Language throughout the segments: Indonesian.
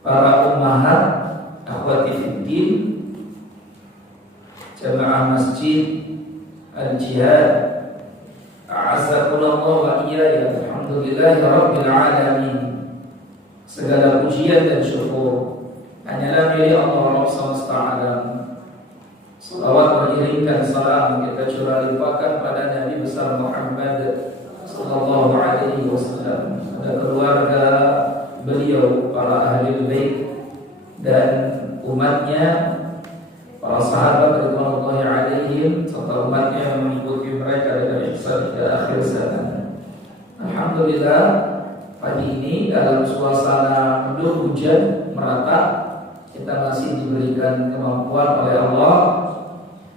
para ummahat, akhwati fiddin, jamaah masjid Al-Jihad, a'azzakumullah wa iyaya, alhamdulillahi rabbil alamin. Segala pujian dan syukur hanyalah milik Allah semesta alam. Salawat mengiringkan salam kita curah limpahkan pada Nabi besar Muhammad sallallahu alaihi wasallam, pada keluarga beliau, para ahli bait dan umatnya, para sahabat radhiyallahu alaihim, serta umatnya yang mengikuti mereka dengan ihsan hingga akhir zaman. Alhamdulillah, pagi ini dalam suasana mendung hujan merata, kita masih diberikan kemampuan oleh Allah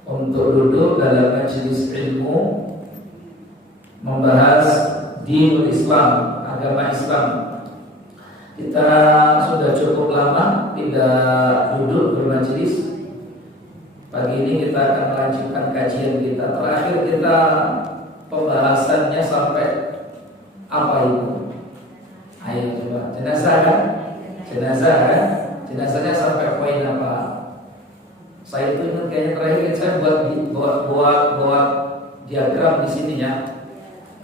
untuk duduk dalam majelis ilmu membahas dinul Islam, agama Islam. Kita sudah cukup lama tidak duduk bermajelis. Pagi ini kita akan melanjutkan kajian kita. Terakhir kita pembahasannya sampai apa itu? Ayo coba, jenazah kan? Jenazah kan? Jenazahnya sampai poin apa? Saya itu ingat kayaknya terakhir saya buat diagram di sini ya,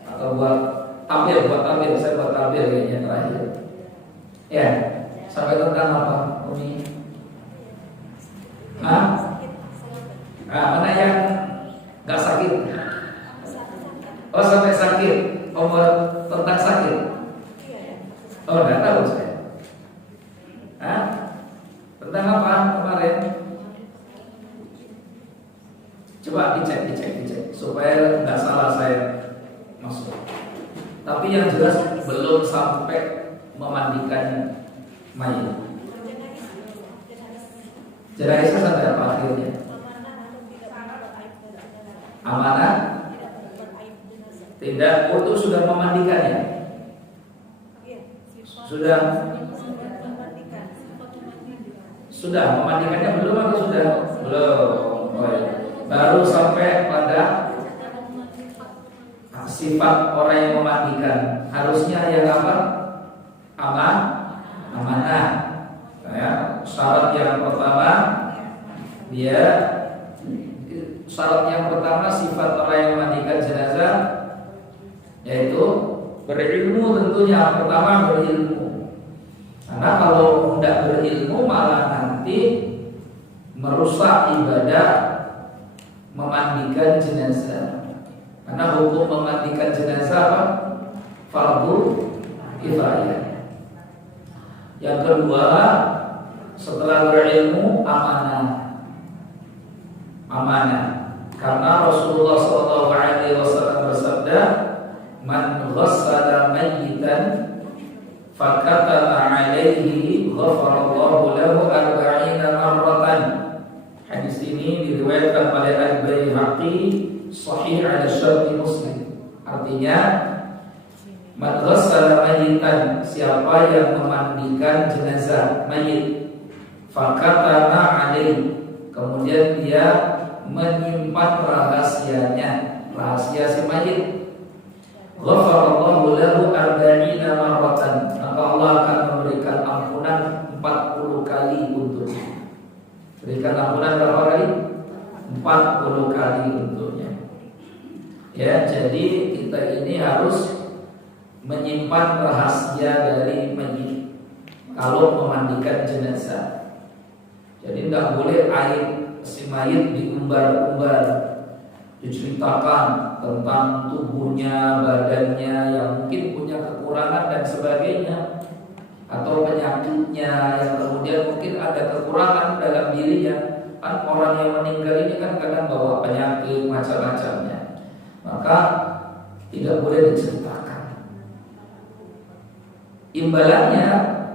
atau buat tabel, saya buat tabel kayaknya terakhir. Ya, sampai tentang apa, Umi? Mana yang nggak sakit? Oh, sampai sakit. Oh, buat tentang sakit. Oh, nggak tahu saya. Tentang apa kemarin? Coba dicek supaya nggak salah saya masuk. Tapi yang jelas belum sampai memandikan mayat. Jenazah sampai apa akhirnya? Amanah? Tidak, untuk sudah memandikannya. Sudah memandikannya belum atau sudah? Belum. Oh, ya. Baru sampai pada sifat orang yang memandikan. Harusnya yang apa? Amanah. Ya, syarat yang pertama sifat orang yang memandikan jenazah yaitu berilmu. Tentunya pertama berilmu, karena kalau tidak berilmu malah nanti merusak ibadah memandikan jenazah. Karena hukum memandikan jenazah apa? Fardu kifayah. Yang kedua, setelah berilmu, amanah. Karena Rasulullah SAW bersabda, "Man ghassala mayyitan fakataba 'alaihi ghafarallahu lahu 40 marratan." Hadis ini diriwayatkan oleh Al-Baihaqi sahih ala syarti Muslim. Artinya, man ghassala mayyitan, siapa yang memandikan jenazah mayit, fakataba 'alaihi, kemudian dia menyimpan rahasia si mayit, ghafarallahu lahu 40 marratan, maka Allah akan memberikan ampunan 40 kali untuknya. Berikan ampunan berapa kali? 40 kali untuknya. Ya, jadi kita ini harus menyimpan rahasia dari mayit kalau memandikan jenazah. Jadi tidak boleh aib si mayit diumbar-umbar, diceritakan tentang tubuhnya, badannya yang mungkin punya kekurangan dan sebagainya, atau penyakitnya yang kemudian mungkin ada kekurangan dalam dirinya. Kan orang yang meninggal ini kan kadang bawa penyakit macam-macamnya, maka tidak boleh diceritakan. Imbalannya,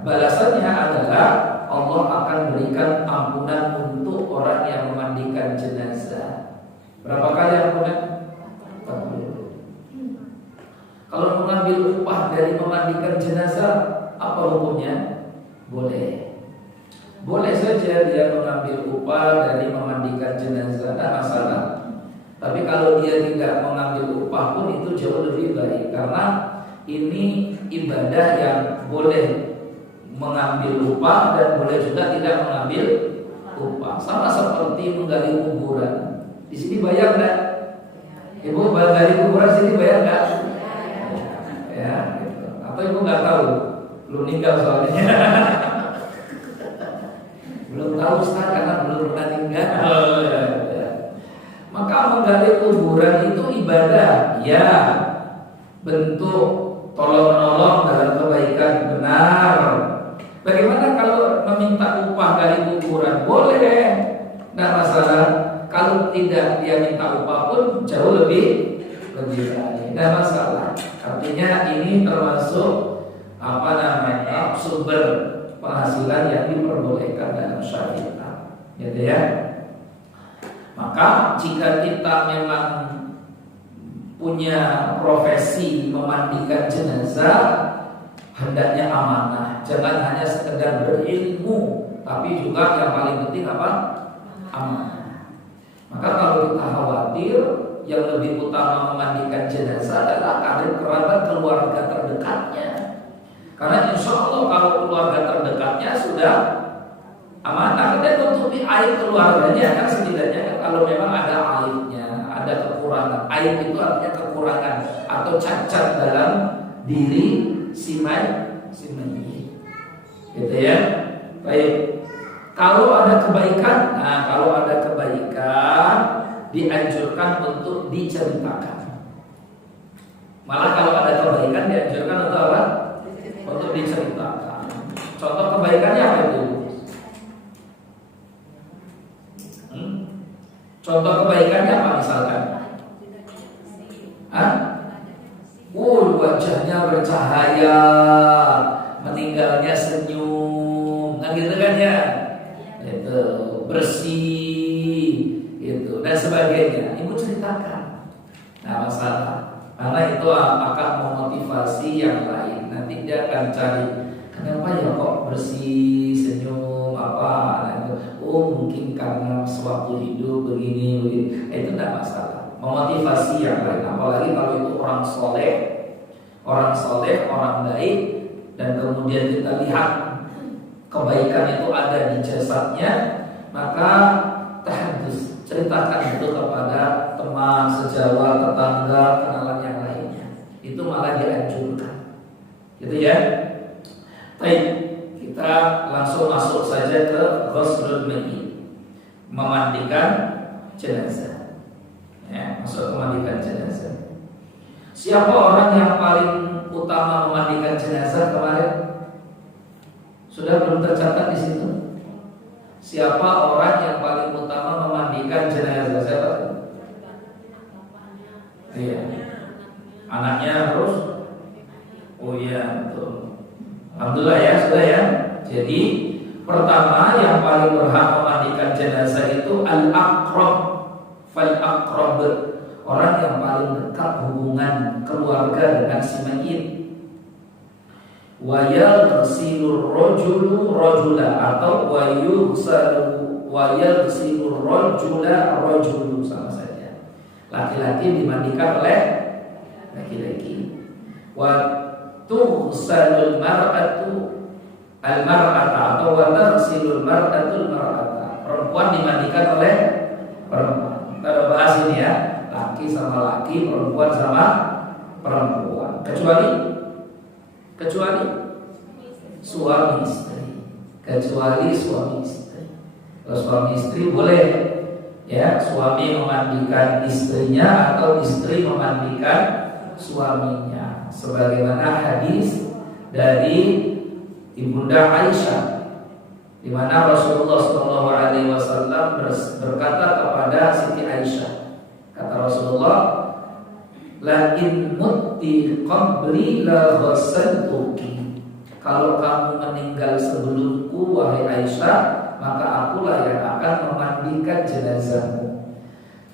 balasannya adalah Allah akan berikan ampunan untuk orang yang memandikan jenazah. Berapa kali ampunan? 40. Kalau mengambil upah dari memandikan jenazah, apa hukumnya? Boleh saja dia mengambil upah dari memandikan jenazah, tidak masalah. Tapi kalau dia tidak mengambil upah pun itu jauh lebih baik, karena ini ibadah yang boleh mengambil upah dan boleh juga tidak mengambil upah. Sama seperti menggali kuburan. Di sini bayar nggak? Ibu menggali kuburan sini bayar nggak? Ya, gitu. Atau ibu nggak tahu? Belum meninggal soalnya. Belum tahu Ustaz karena belum pernah tinggal. Maka menggali kuburan itu ibadah, ya, bentuk tolong-menolong dalam kebaikan, benar. Bagaimana kalau meminta upah gali kuburan? Boleh, nggak masalah. Kalau tidak dia minta upah pun jauh lebih baik, nggak masalah. Artinya ini termasuk sumber penghasilan yang diperbolehkan dalam syariat, gitu ya. Maka jika kita memang punya profesi memandikan jenazah, hendaknya amanah. Jangan hanya sekedar berilmu, tapi juga yang paling penting apa? Amanah. Maka kalau kita khawatir, yang lebih utama memandikan jenazah adalah kader kerabat keluarga terdekatnya. Karena insya Allah kalau keluarga terdekatnya sudah amanah, kita tutupi aib keluarganya. Kan setidaknya kalau memang ada aibnya, ada kekurangan. Aib itu artinya kekurangan atau cacat dalam diri si mayit, gitu ya. Baik. Kalau ada kebaikan, dianjurkan untuk diceritakan. Malah kalau ada kebaikan dianjurkan untuk apa? Untuk diceritakan. Contoh kebaikannya apa itu? Contoh kebaikannya apa misalkan? Wajahnya bercahaya, meninggalnya senyum, kan gitu kan ya? Itu bersih, gitu dan sebagainya. Ibu ceritakan, nah masalah. Karena itu akan memotivasi yang lain. Nanti dia akan cari, kenapa ya kok bersih, senyum, apa? Nah, itu, mungkin karena sewaktu hidup begini. Itu tidak masalah. Memotivasi yang lain. Apalagi kalau itu orang soleh, orang baik, dan kemudian kita lihat kebaikan itu ada di jasadnya, maka tahadus, ceritakan itu kepada teman, sejawat, tetangga, kenalan yang lainnya. Itu malah dianjurkan, gitu ya. Baik, kita langsung masuk saja ke ghuslul mayyit, memandikan jenazah. Ya, masuk memandikan jenazah. Siapa orang yang paling utama memandikan jenazah kemarin? Sudah belum tercatat di situ? Siapa orang yang paling utama memandikan jenazah? Siapa? Iya. Anaknya terus? Oh iya, betul. Alhamdulillah ya, sudah ya. Jadi pertama yang paling berhak memandikan jenazah itu al-aqrab fal-aqrab, orang yang paling dekat hubungan keluarga dengan si mayit. Wa yaghsilur rajulu rajula atau wa yaghsilur rajula rajulu, sama saja. Laki-laki dimandikan oleh laki-laki. Wa tughsalul mar'atu al-mar'ata atau wa taghsilul mar'atu al-mar'ata. Perempuan dimandikan oleh perempuan. Kita bahas ini ya, laki sama laki, perempuan sama perempuan. Kecuali suami istri. Kecuali suami istri. Kalau suami istri boleh ya, suami memandikan istrinya atau istri memandikan suaminya. Sebagaimana hadis dari Ibunda Aisyah, di mana Rasulullah SAW berkata kepada Siti Aisyah, kata Rasulullah, la in mutti qabli la ghassaltuki. Kalau kamu meninggal sebelumku wahai Aisyah, maka akulah yang akan memandikan jenazahmu.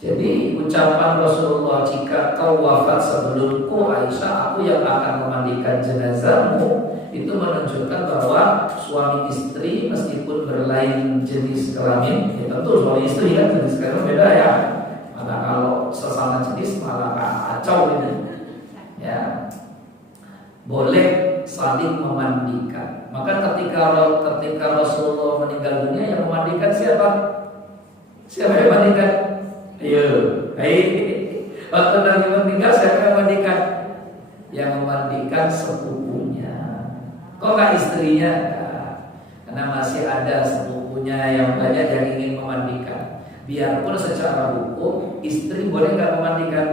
Jadi ucapan Rasulullah, jika kau wafat sebelumku Aisyah, aku yang akan memandikan jenazahmu, itu menunjukkan bahwa suami istri meskipun berlain jenis kelamin, ya tentu suami istri kan jenis kelamin beda ya. Maka kalau sesama jenis malah kacau ini. Ya, boleh saling memandikan. Maka ketika Rasulullah meninggal dunia, yang memandikan siapa? Siapa yang memandikan? Ayo, baik. Waktu Nabi meninggal, siapa yang memandikan? Yang memandikan sepupunya. Kok nggak istrinya? Nah, karena masih ada sepupunya yang banyak yang ingin memandikan. Biarpun secara hukum istri boleh nggak memandikan?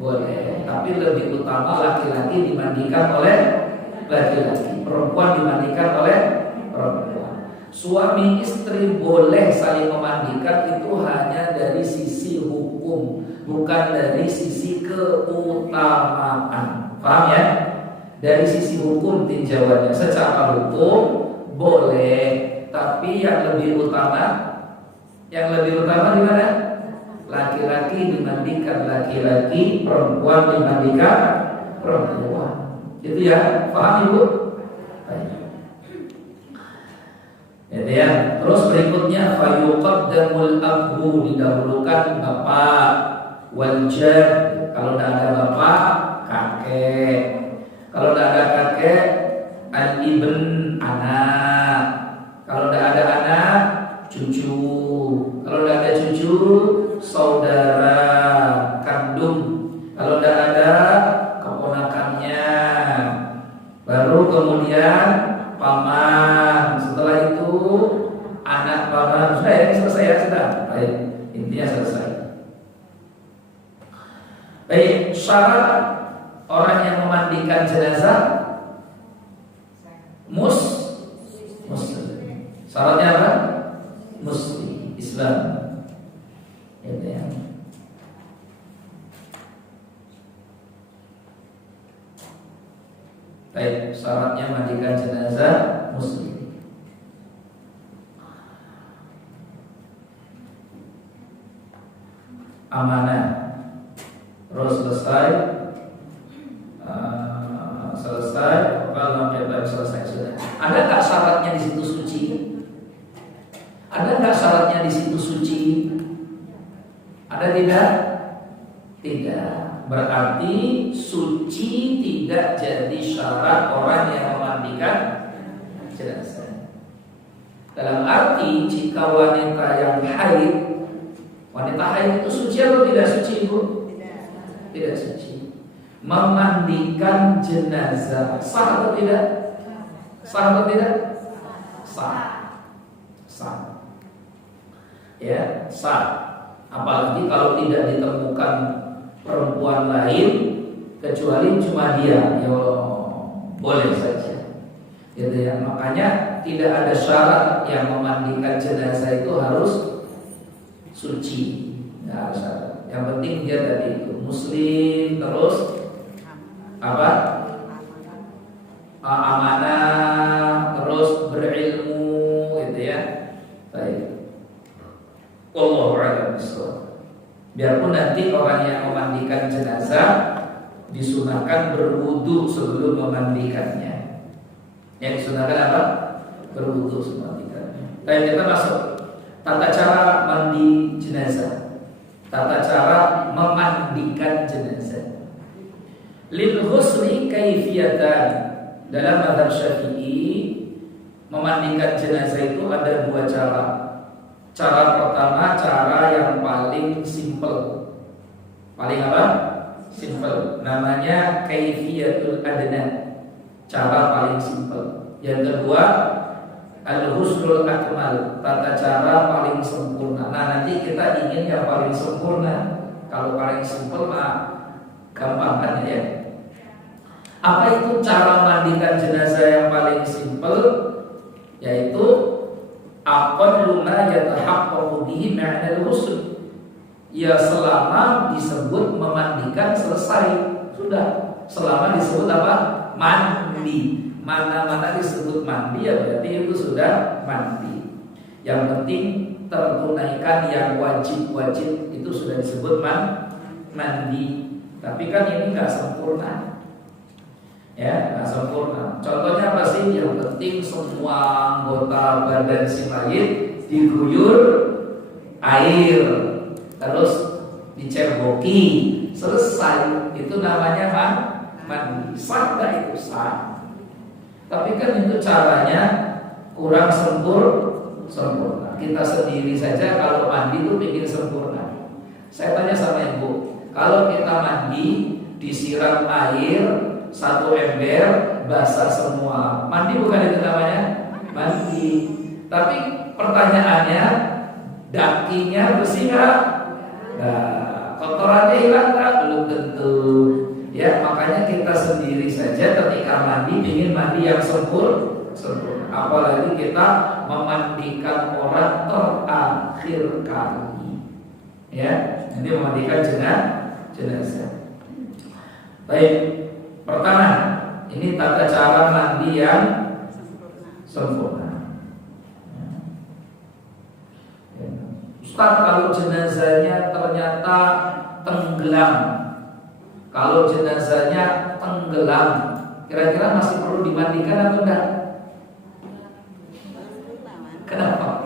Boleh. Tapi lebih utama laki-laki dimandikan oleh laki-laki, perempuan dimandikan oleh perempuan. Suami istri boleh saling memandikan itu hanya dari sisi hukum, bukan dari sisi keutamaan. Paham ya? Dari sisi hukum tinjauannya, secara hukum boleh, tapi yang lebih utama di mana? Laki-laki dimandikan laki-laki, perempuan dimandikan perempuan. Itu ya, paham Ibu? Jadi ya, terus berikutnya fayuqaddamul abu, didahulukan bapak, wal jad, kalau tidak ada bapak, kakek. Kalau tidak ada kakek, al ibn, anak. Kalau tidak ada anak, cucu. Kalau tidak ada cucu, saudara kandung. Kalau tidak ada, keponakannya. Baru kemudian paman. Setelah itu anak paman. Sudah ya, selesai ya, sudah. Baik, intinya selesai. Baik, syarat orang yang memandikan jenazah muslim. Syaratnya apa? Muslim, Islam. Ya. Baik, syaratnya mandikan jenazah muslim. Amanah. Terus selesai, kalau selesai sudah. Ada nggak syaratnya di situ suci? Ada nggak syaratnya di situ suci? Ada tidak? Tidak. Berarti suci tidak jadi syarat orang yang memandikan jenazah. Dalam arti jika wanita yang haid, wanita haid itu suci atau tidak suci, Ibu? Tidak suci. Memandikan jenazah sah atau tidak? Sah atau tidak? Sah. Ya, sah. Apalagi kalau tidak ditemukan perempuan lain kecuali cuma dia, ya boleh saja. Gitu ya. Makanya tidak ada syarat yang memandikan jenazah itu harus suci. Nggak harus syarat. Yang penting dia tadi itu muslim, terus apa? Amanah, terus berilmu, gitu ya. Baik. Wallahu a'lam bishawab. Biarpun nanti orang yang memandikan jenazah disunahkan berwudu sebelum memandikannya. Yang disunahkan apa? Berwudu sebelum memandikannya. Baik, kita masuk tata cara mandi jenazah. Tata cara memandikan jenazah. Lil ghusli kaifiyatan. Dalam mazhab Syafi'i, memandikan jenazah itu ada dua cara. Cara pertama, cara yang paling simple. Paling apa? Simple. Namanya kaifiyatul adna. Cara paling simple. Yang kedua, al-husnul akmal. Tata cara paling sempurna. Nah, nanti kita ingin yang paling sempurna. Kalau paling simple mah gampang kan ya. Apa itu cara mandikan jenazah yang paling simple? Yaitu aqallu ma yatahaqqaqu bihi ma'na al-ghusl. Ya selama disebut memandikan selesai, sudah. Selama disebut apa? Mandi. Mana-mana disebut mandi ya berarti itu sudah mandi. Yang penting tertunaikan yang wajib-wajib itu sudah disebut mandi. Tapi kan ini nggak sempurna. Ya, nggak sempurna. Contohnya apa sih? Yang penting semua anggota badan si mayit diguyur air, terus diceboki, selesai. Itu namanya mandi. Sah nggak itu? Sah. Tapi kan itu caranya kurang sempurna. Kita sendiri saja kalau mandi itu ingin sempurna. Saya tanya sama ibu, kalau kita mandi disiram air 1 ember basah semua, mandi bukan itu namanya? Mandi. Tapi pertanyaannya, dakinya bersih nggak? Nah, kotorannya hilang nggak? Belum tentu. Ya, makanya kita sendiri saja ketika mandi ingin mandi yang sempurna. Apalagi kita memandikan orang terakhir kali. Ya, ini memandikan jenazah. Baik, pertama, ini tata cara mandi yang sempurna. Ustaz, kalau jenazahnya ternyata tenggelam, kira-kira masih perlu dimandikan atau enggak? Kenapa?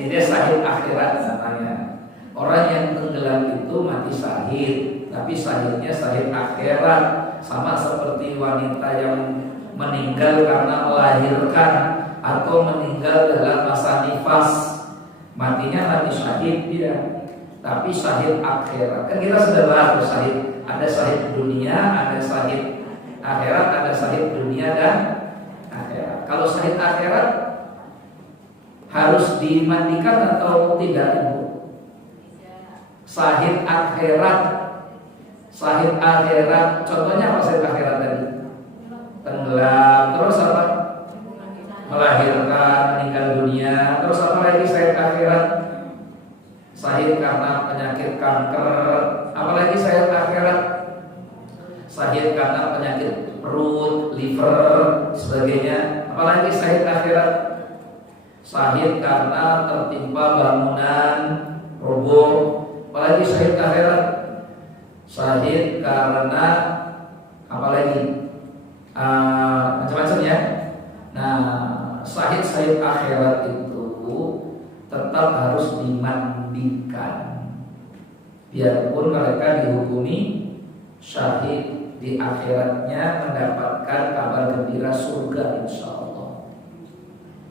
Ini syahid akhirat namanya. Orang yang tenggelam itu mati syahid, tapi syahidnya syahid akhirat. Sama seperti wanita yang meninggal karena melahirkan atau meninggal dalam masa nifas, matinya mati syahid dia, tapi syahid akhirat. Kan kita sudah bahas syahid, ada syahid dunia, ada syahid akhirat, ada syahid dunia dan akhirat. Kalau syahid akhirat harus dimandikan atau tidak, Ibu? Syahid akhirat, contohnya apa syahid akhirat tadi? Tenggelam, terus apa? Melahirkan, meninggal dunia, terus apa lagi syahid akhirat? Syahid karena penyakit kanker, apalagi syahid akhirat? Syahid karena penyakit perut, liver, sebagainya. Apalagi syahid akhirat? Syahid karena tertimpa bangunan roboh. Apalagi syahid akhirat? Syahid karena apalagi? Macam-macam ya. Nah, syahid akhirat itu tetap harus dimandikan, biarpun mereka dihukumi syahid, di akhiratnya mendapatkan kabar gembira surga insyaallah.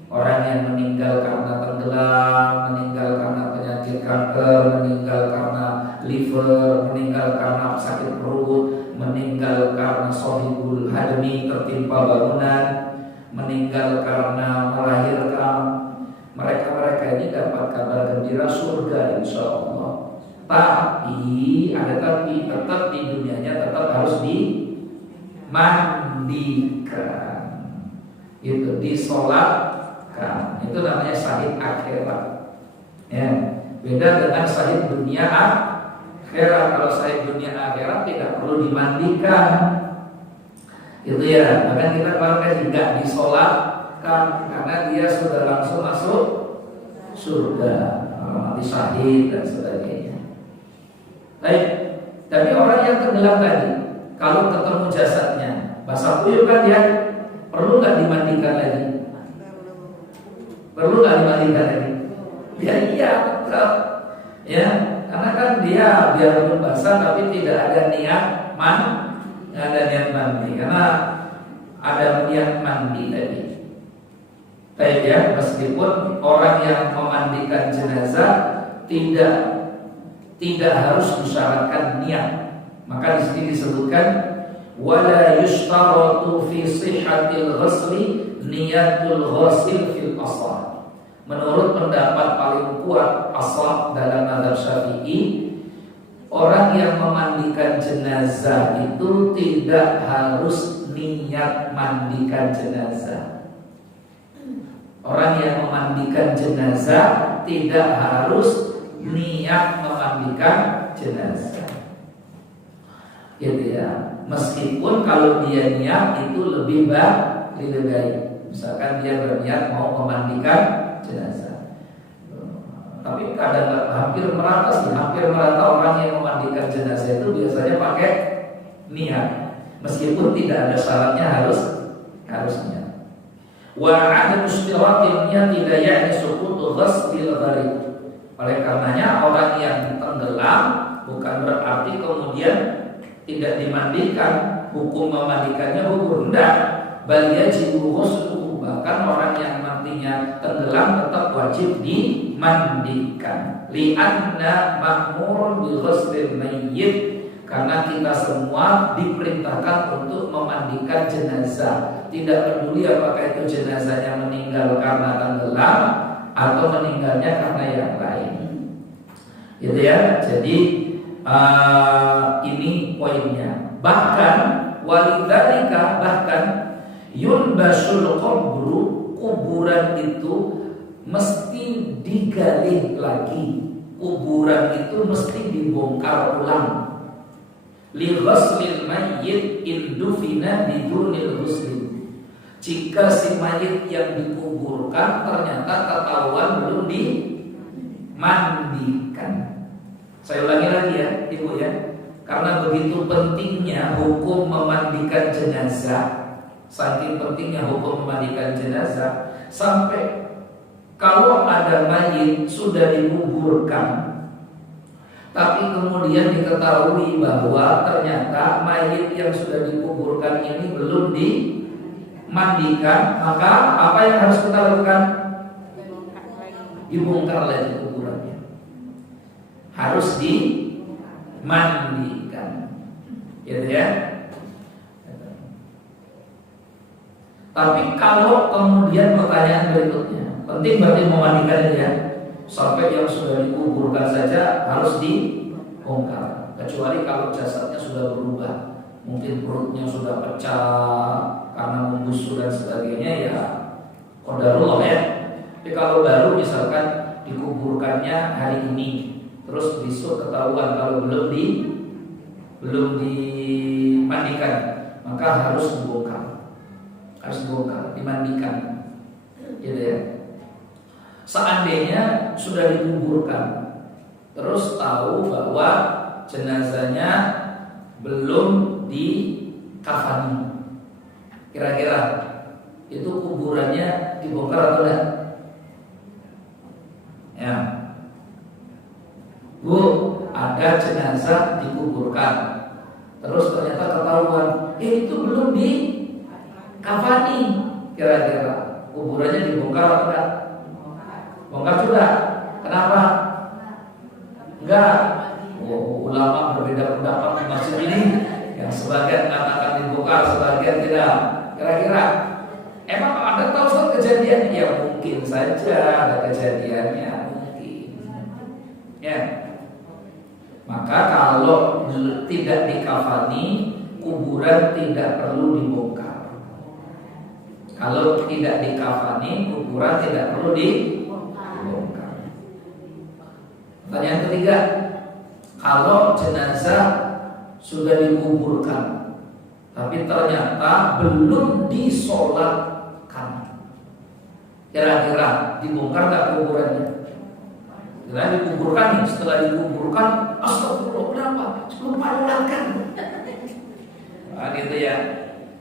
Orang yang meninggal karena tenggelam, meninggal karena penyakit kanker, meninggal karena liver, meninggal karena sakit perut, meninggal karena sohibul hadmi, tertimpa bangunan, meninggal karena melahirkan, mereka ini dapat kabar gembira surga insyaallah. Tapi tetap di dunianya tetap harus dimandikan, itu disolatkan. Itu namanya syahid akhirat. Ya, beda dengan syahid dunia akhirat. Kalau syahid dunia akhirat tidak perlu dimandikan. Itu ya, bahkan kita kemarin tidak disolatkan karena dia sudah langsung masuk surga, mati syahid dan sebagainya. Baik, tapi orang yang tenggelam tadi, kalau ketemu jasadnya basah kuyup kan dia perlu nggak dimandikan lagi? Perlu nggak dimandikan lagi? Ya iya, betul. Ya, karena kan dia biarpun basah tapi tidak ada niat mandi, karena ada niat mandi tadi. Baik ya, meskipun orang yang memandikan jenazah tidak harus disyaratkan niat. Maka di sini disebutkan wala yushtaratu fi sihhatil ghusli niyatul ghusil fil asal. Menurut pendapat paling kuat asal dalam mazhab Syafi'i, orang yang memandikan jenazah itu tidak harus niat mandikan jenazah. Orang yang memandikan jenazah tidak harus niat memandikan jenazah, gitu ya. Meskipun kalau dia niat itu lebih baik. Misalkan dia berniat mau memandikan jenazah, tapi hampir merata orang yang memandikan jenazah itu biasanya pakai niat, meskipun tidak ada syaratnya harus niat. Wa 'adamu ishtiratin niyyati la ya'ni suqutu ghasbil gharib. Oleh karenanya orang yang tenggelam bukan berarti kemudian tidak dimandikan, hukum memandikannya gugur. Enggak, bal yajibu ghusluhu, bahkan orang yang matinya tenggelam tetap wajib dimandikan. Li'anna ma'murun bi ghuslil mayyit, karena kita semua diperintahkan untuk memandikan jenazah. Tidak peduli apakah itu jenazahnya meninggal karena tenggelam atau meninggalnya karena yang lain. Gitu ya. Jadi ini poinnya. Bahkan walidzalika, bahkan yunbasul qabru, kuburan itu mesti digali lagi. Kuburan itu mesti dibongkar ulang. Li ghuslil mayyit indufina bidunil ghusli. Jika si mayit yang dikuburkan ternyata ketahuan belum dimandikan. Saya ulangi lagi ya, Ibu ya. Karena begitu pentingnya hukum memandikan jenazah, saking pentingnya hukum memandikan jenazah, sampai kalau ada mayit sudah dikuburkan, tapi kemudian diketahui bahwa ternyata mayit yang sudah dikuburkan ini belum dimandikan, maka apa yang harus kita lakukan? Dibongkar lagi kuburannya. Harus dimandikan. Gitu ya. Tapi kalau kemudian pertanyaan berikutnya, penting berarti memandikan ya. Sampai yang sudah dikuburkan saja harus dibongkar. Kecuali kalau jasadnya sudah berubah, mungkin perutnya sudah pecah karena membusuk dan sebagainya, ya qadarullah ya. Tapi kalau baru misalkan dikuburkannya hari ini, terus besok ketahuan kalau belum dimandikan, maka harus dibongkar. Harus dibongkar, dimandikan. Gitu ya. Seandainya sudah dikuburkan, terus tahu bahwa jenazahnya belum dikafani, kira-kira itu kuburannya dibongkar atau tidak? Ya, Bu, ada jenazah dikuburkan, terus ternyata ketahuan, itu belum dikafani, kira-kira kuburannya dibongkar atau tidak? Bongkar juga. Kenapa? Enggak. Ulama berbeda pendapat di masjid ini. Yang sebagian mengatakan dibongkar, sebagian tidak. Kira-kira emang Anda tahu soal kejadian? Ya mungkin saja ada kejadiannya, mungkin. Ya. Maka kalau tidak dikafani, kuburan tidak perlu dibongkar. Kalau tidak dikafani, kuburan tidak perlu dibongkar. Pertanyaan ketiga, kalau jenazah sudah dikuburkan tapi ternyata belum disolatkan, kira-kira dibongkar nggak kuburannya? Kira dikuburkan nih, setelah dikuburkan, astagfirullah, berapa? Lupa sholatkan. Nah gitu ya.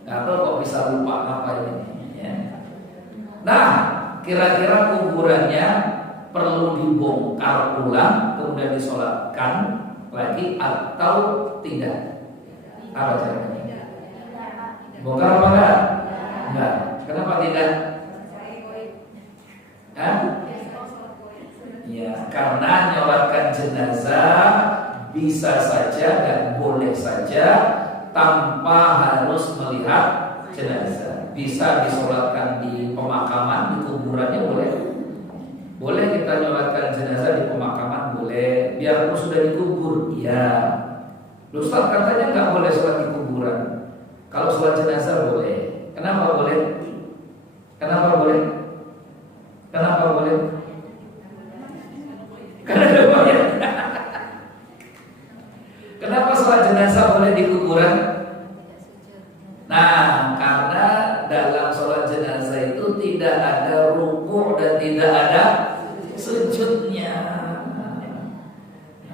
Atau kok bisa lupa apa ini? Ya. Nah, kira-kira kuburannya perlu dibongkar ulang kemudian disolatkan lagi atau tidak? Apa caranya? Bongkar apa enggak? Enggak. Kenapa tidak? Hah? Ya, karena nyolatkan jenazah bisa saja dan boleh saja tanpa harus melihat jenazah. Bisa disolatkan di pemakaman, di kuburannya boleh. Boleh kita nyolatkan jenazah di pemakaman, boleh. Biarpun sudah dikubur, ya. Ustaz katanya nggak boleh sholat di kuburan. Kalau sholat jenazah boleh. Kenapa boleh? Kenapa boleh? Kenapa boleh? Karena ada banyak. Kenapa sholat jenazah boleh di kuburan? Nah, karena dalam sholat jenazah itu tidak ada rukuk dan tidak ada sujudnya.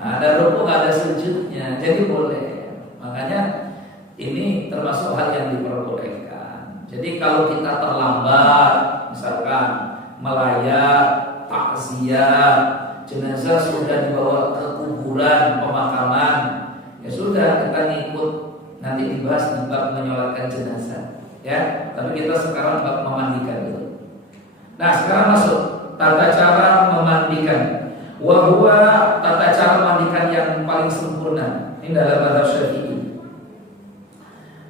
Ada rukuk, ada sujudnya, jadi boleh. Makanya ini termasuk hal yang diperbolehkan. Jadi kalau kita terlambat, misalkan melayat, takziah, jenazah sudah dibawa ke kuburan pemakaman, ya sudah kita ngikut Nanti dibahas bab menyolatkan jenazah, ya. Tapi kita sekarang bab memandikan dulu. Nah, sekarang masuk tata cara memandikan. Wa huwa tata cara memandikan yang paling sempurna. Ini dalam mazhab Syafi'i.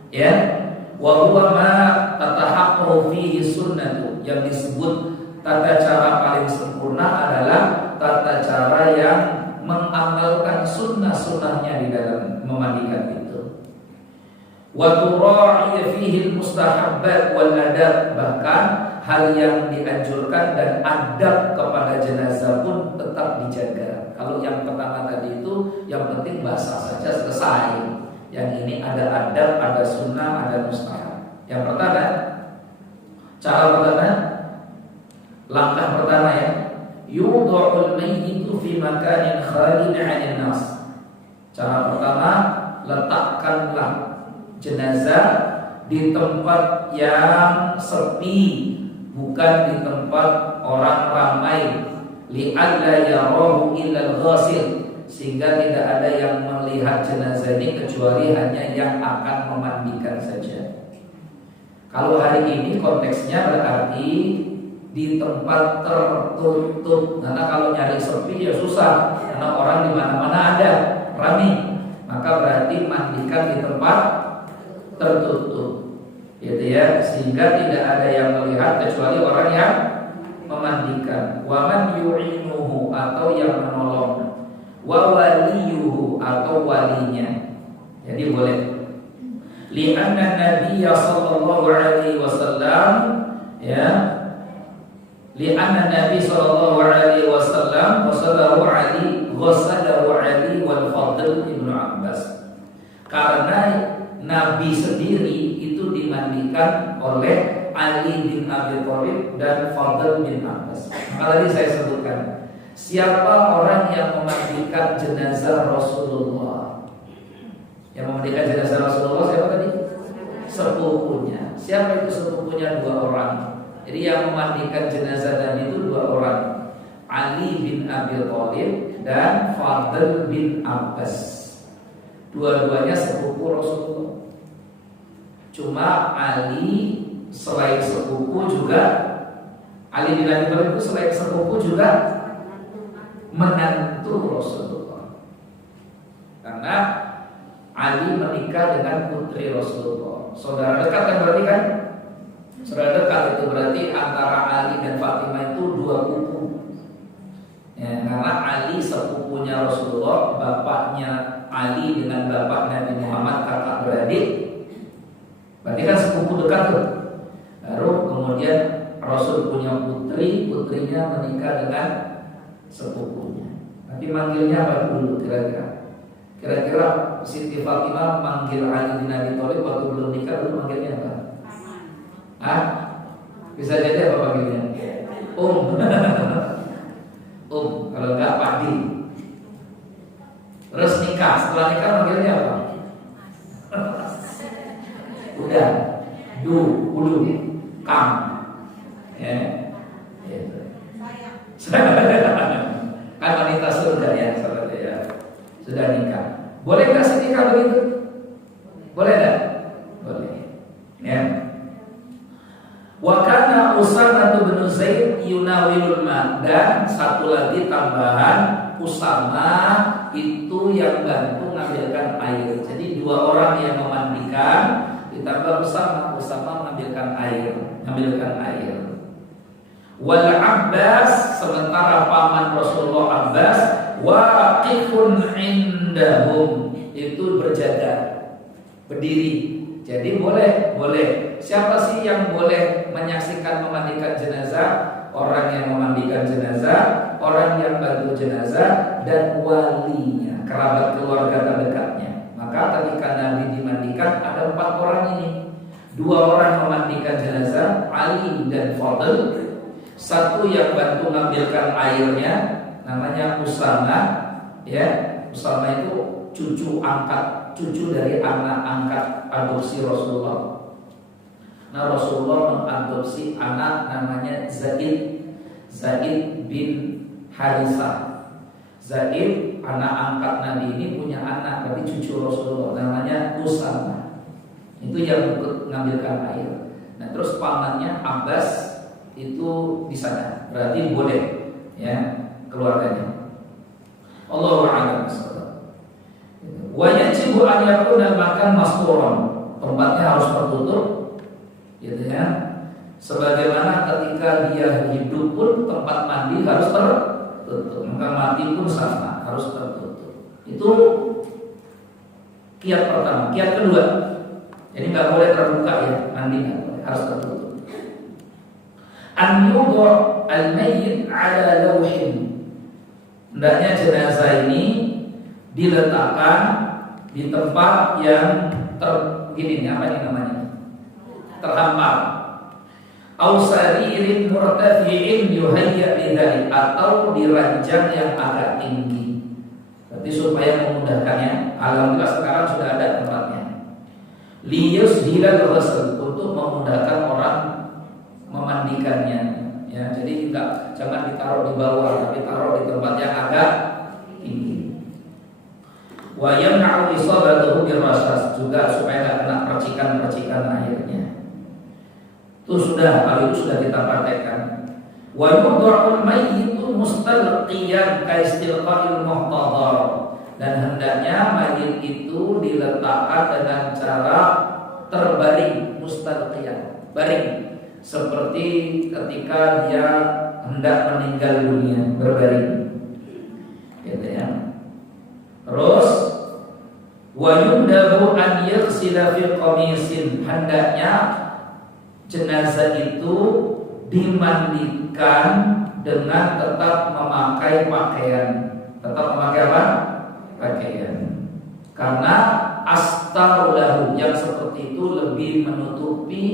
Ya, wa huwa ma tatahaqqaqu fihi sunnatu. Yang disebut tata cara paling sempurna adalah tata cara yang mengamalkan sunnah-sunnahnya di dalam memandikan itu. Wa tura'i fihi al-mustahabbat wal adab, bahkan hal yang dianjurkan dan adab kepada jenazah pun tetap dijaga. Kalau yang pertama tadi itu yang penting basah saja selesai. Yang ini ada adab, ada sunnah, ada mustahab. Yang pertama, cara pertama, langkah pertama ya, yudha'ul mayyitu fi makanin khalin 'anil nas. Cara pertama, letakkanlah jenazah di tempat yang sepi, bukan di tempat orang ramai, li'alla yarahu illa al-ghasil, sehingga tidak ada yang melihat jenazah ini kecuali hanya yang akan memandikan saja. Kalau hari ini konteksnya berarti di tempat tertutup, karena kalau nyari sepi ya susah, karena orang di mana-mana ada, ramai. Maka berarti mandikan di tempat tertutup, gitu ya, sehingga tidak ada yang melihat kecuali orang yang memandikan. Wa man yu'inuhu, atau yang menolong. Wa waliyuhu, atau walinya. Jadi boleh. Li'anna Nabiya sallallahu alaihi wasallam, ya, li'anna Nabi sallallahu alaihi wasallam wasallahu Ali wal Fadl ibnu Abbas. Karena Nabi sendiri itu dimandikan oleh Ali bin Abi Thalib dan Fadl bin Abbas. Maka tadi saya sebutkan, siapa orang yang memandikan jenazah Rasulullah? Yang memandikan jenazah Rasulullah siapa tadi? Sepupunya. Siapa itu sepupunya? 2 orang. Jadi yang memandikan jenazah Nabi itu 2 orang, Ali bin Abi Thalib dan Fadl bin Abbas. Dua-duanya sepupu Rasulullah. Cuma Ali selain sepupu juga, Ali bin Abi Thalib itu selain sepupu juga menantu Rasulullah. Karena Ali menikah dengan putri Rasulullah. Saudara dekat kan berarti kan? Saudara dekat itu berarti antara Ali dan Fatimah itu 2 pupu. Ya, karena Ali sepupunya Rasulullah, bapaknya Ali dengan bapak Nabi Muhammad kakak beradik, berarti kan sepupu dekat tuh. Baru kemudian Rasul punya putri, putrinya menikah dengan sepupunya. Nanti manggilnya apa dulu kira-kira? Kira-kira Siti Fatimah manggil Ali bin Abi Thalib waktu belum nikah dulu manggilnya apa? Hah? Bisa jadi apa panggilnya? Kalau enggak Pak Di. Terus nikah, setelah nikah manggilnya apa? Udah, ulu, kam, ya, gitu. Kan wanita surga ya, sahabat ya, sudah nikah. Boleh nggak sih nikah begitu? Boleh nggak? Boleh. Ya. Wa kana Usamah bin Zaid yunawilul ma, dan satu lagi tambahan, Usama itu yang bantu mengambilkan air. Jadi 2 orang yang memandikan ditambah Usama mengambilkan air. Wal Abbas, sementara paman Rasulullah Abbas waqifun indahum, itu berjaga, berdiri. Jadi boleh. Siapa sih yang boleh menyaksikan memandikan jenazah? Orang yang memandikan jenazah, orang yang bantu jenazah, dan walinya, kerabat keluarga terdekatnya. Maka ketika Nabi dimandikan ada 4 orang ini. 2 orang memandikan jenazah, Ali dan Fadl. 1 yang bantu mengambilkan airnya, namanya Usama. Ya, Usama itu cucu dari anak angkat adopsi Rasulullah. Nah, Rasulullah mengadopsi anak namanya Zaid bin Harisah. Zaid anak angkat Nabi ini punya anak, berarti cucu Rasulullah, namanya Usama. itu yang ikut mengambilkan air. Nah terus pamannya Abbas itu di sana, berarti boleh ya keluarganya. Allahu a'lam bishawab. Wa yajibu an yakuna makan masturan, tempatnya harus tertutup, gitu ya. Sebagaimana ketika dia hidup pun tempat mandi harus tertutup, maka mati pun sama harus tertutup. Itu kiat pertama. Kiat kedua, jadi nggak boleh terbuka ya, mandi nggak boleh, harus tertutup. An yudha al-mayyit ala lawhin, hendaknya jenazah ini diletakkan di tempat yang begini, apa ini namanya? Terhampar. Au saririn murtafi'in yuhayya lidzalik, atau di ranjang yang agak tinggi. Berarti supaya memudahkannya. Alhamdulillah sekarang sudah ada tempatnya. Liyusdilal ghusl, untuk memudahkan orang memandikannya. Ya, jadi jangan ditaruh di bawah, tapi taruh di tempat yang agak tinggi. Wa yamna'u isabatuhu birrasas, juga supaya tidak kena percikan-percikan airnya. Itu sudah, hal itu sudah kita praktekkan. Wa yudha'ul mayyitu mustalqiyan kaistilqa'il muhtadar, dan hendaknya mayit itu diletakkan dengan cara terbaring, mustalqiyan, baring, seperti ketika dia hendak meninggal dunia, berbaring, gitu ya. Terus wa yundabu an yaghsila fi qamisin, hendaknya jenazah itu dimandikan dengan tetap memakai pakaian. Tetap memakai apa? Pakaian. Karena astarulahu, yang seperti itu lebih menutupi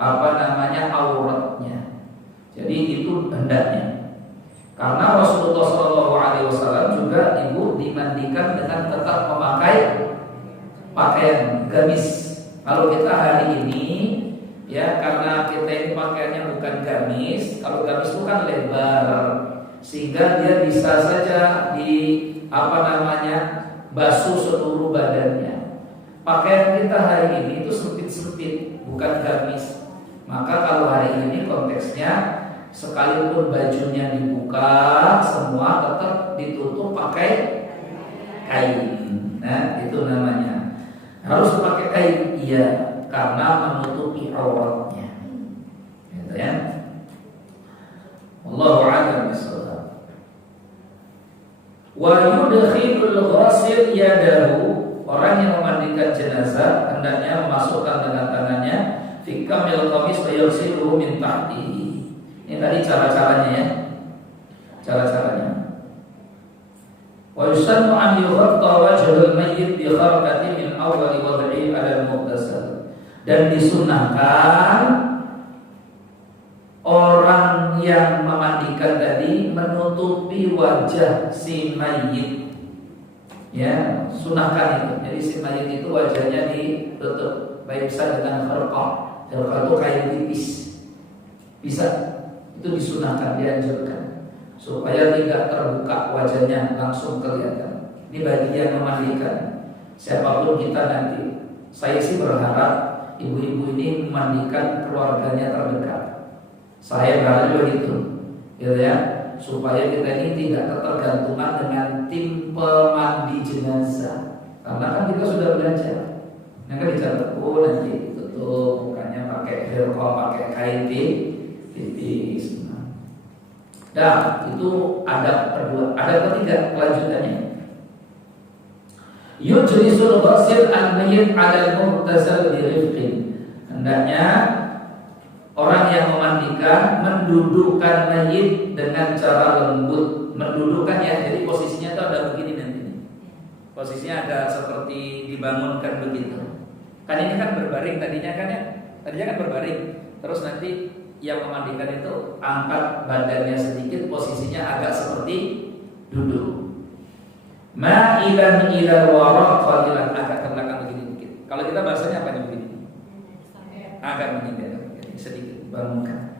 auratnya. Jadi itu hendaknya. Karena Rasulullah SAW juga ibu dimandikan dengan tetap memakai pakaian gamis. Kalau kita hari ini, ya, karena kita ini pakaiannya bukan gamis. Kalau gamis itu kan lebar, sehingga dia bisa saja basuh seluruh badannya. Pakaian kita hari ini itu sempit-sempit, bukan gamis. Maka kalau hari ini konteksnya, sekalipun bajunya dibuka, semua tetap ditutup pakai kain. Nah, itu namanya. Harus pakai kain, iya, karena menutupi auratnya, gitu ya. Wallahu a'lam bishawab. Wa yudkhilul ghasil yadahu, orang yang memandikan jenazah hendaknya memasukkan dengan tangannya fi kamil qamis wa yusiluhu min tahtihi. Ini tadi cara-caranya ya. Cara-caranya. Wa yusannu an yughatta wajhul mayyit bi kharqatin min awwali wad'i 'ala al-mughtasal. Dan disunahkan orang yang memandikan tadi menutupi wajah si mayit. Ya, sunahkan itu. Jadi si mayit itu wajahnya ditutup, baik bisa dengan kharqah. Kharqah itu kain tipis. Bisa, itu disunahkan, dianjurkan, supaya tidak terbuka wajahnya langsung kelihatan. Ini bagi yang memandikan. Siapapun kita nanti, saya sih berharap ibu-ibu ini memandikan keluarganya terdekat. Saya berharap begitu, gitu ya, supaya kita ini tidak ketergantungan dengan tim pemandi jenazah. Karena kan kita sudah belajar, nanti dicatat, nanti tutup mukanya pakai kharqah, pakai kain tipis. Nah, itu ada kedua, ada ketiga kelanjutannya. Yujlisul ghasil al-mayyit 'ala al-mughtasal bi rifqin. Hendaknya orang yang memandikan mendudukkan mayit dengan cara lembut. Mendudukkan ya, jadi posisinya itu ada begini nanti. Posisinya ada seperti dibangunkan begitu. Kan ini kan berbaring tadinya kan ya. Tadinya kan berbaring. Terus nanti yang memandikan itu angkat badannya sedikit, posisinya agak seperti duduk. Ma'ilan ila wara qalilan, agak ke belakang begini dikit. Kalau kita bahasanya apa nih begini? Agak begini sedikit, bangunkan.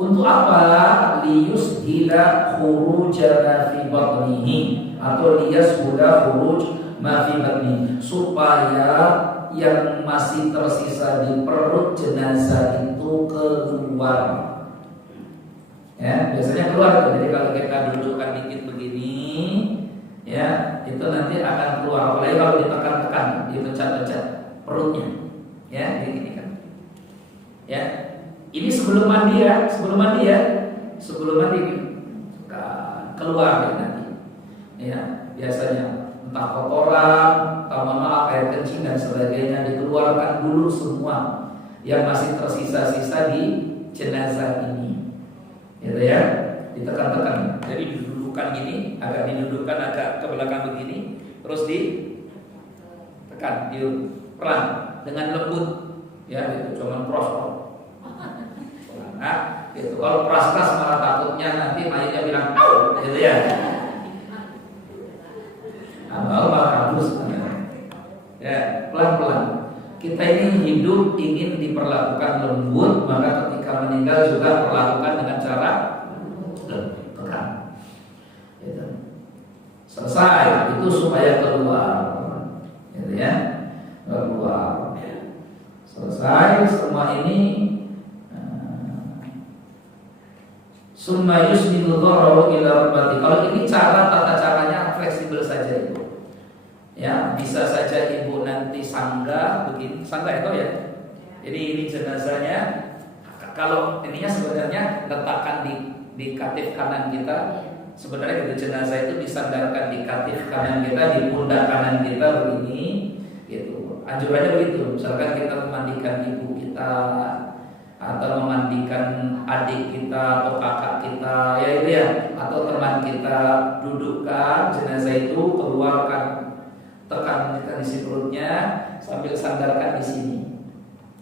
Untuk apa? Liyusdila khuruja ma fi batnihi, atau liyasbuda khuruj ma fi batnihi, supaya yang masih tersisa di perut jenazah itu keluar. Ya, biasanya keluar. Jadi kalau kita dudukkan dikit begini, ya, itu nanti akan keluar. Apalagi kalau ditekan-tekan, dipecah-pecah perutnya. Ya, begini kan. Ya. Ini sebelum mandi ya, sebelum mandi keluar ya nanti. Ya, biasanya entah kotoran, atau maaf air kencing dan sebagainya dikeluarkan dulu semua yang masih tersisa-sisa di jenazah ini. Gitu ya, ditekan-tekan. Jadi didudukkan gini, didudukkan agak ke belakang begini, terus ditekan, pelan dengan lembut, ya, gitu, cuman pros. Nah, gitu. Kalau keras-keras malah takutnya nanti mayatnya bilang, "Au!" gitu ya. Abang bagus, ya, pelan-pelan. Kita ini hidup ingin diperlakukan lembut, maka ketika meninggal juga perlakukan dengan cara lembut, tekan. Gitu. Selesai, itu supaya keluar, gitu ya, keluar. Selesai semua ini. Summa yusnidu dharahu ila rabbati. Kalau ini tata caranya fleksibel saja Ibu. Ya, bisa saja Ibu nanti sanggah begini, sanggah itu ya. Jadi ini jenazahnya, kalau ininya sebenarnya letakkan di katif kanan kita. Sebenarnya gitu, jenazah itu disandarkan di katif kanan kita, di pundak kanan kita begini, gitu. Anjurannya begitu. Misalkan kita memandikan ibu kita, atau memandikan adik kita atau kakak kita, ya itu ya, atau teman kita, dudukkan jenazah itu, keluarkan, tekan mekanisme perutnya sambil sandarkan di sini,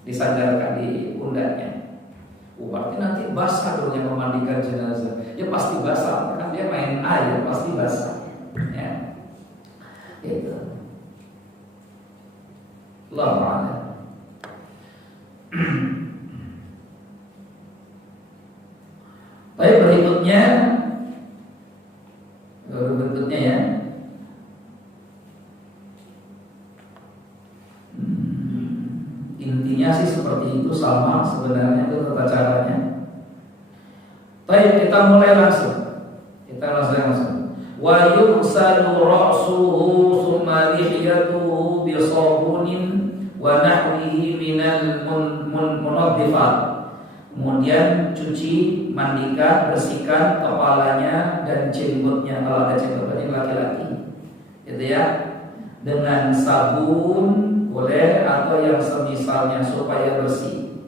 disandarkan di pundaknya. Berarti nanti basah dong yang memandikan jenazah. Ya pasti basah, kan dia main air, pasti basah. Ya, itu. Allahu a'lam. Baik, berikutnya ya. Intinya sih seperti itu, sama sebenarnya itu tata caranya. Baik, kita mulai langsung. Wa yughsalu ra'suhu thumma lihiyatuhu bi sabunin wa nahwihi minal munaddifat. Kemudian cuci, mandikan, bersihkan kepalanya dan jenggotnya, kalau ada jenggot berarti laki-laki, gitu ya, dengan sabun boleh atau yang semisalnya supaya bersih.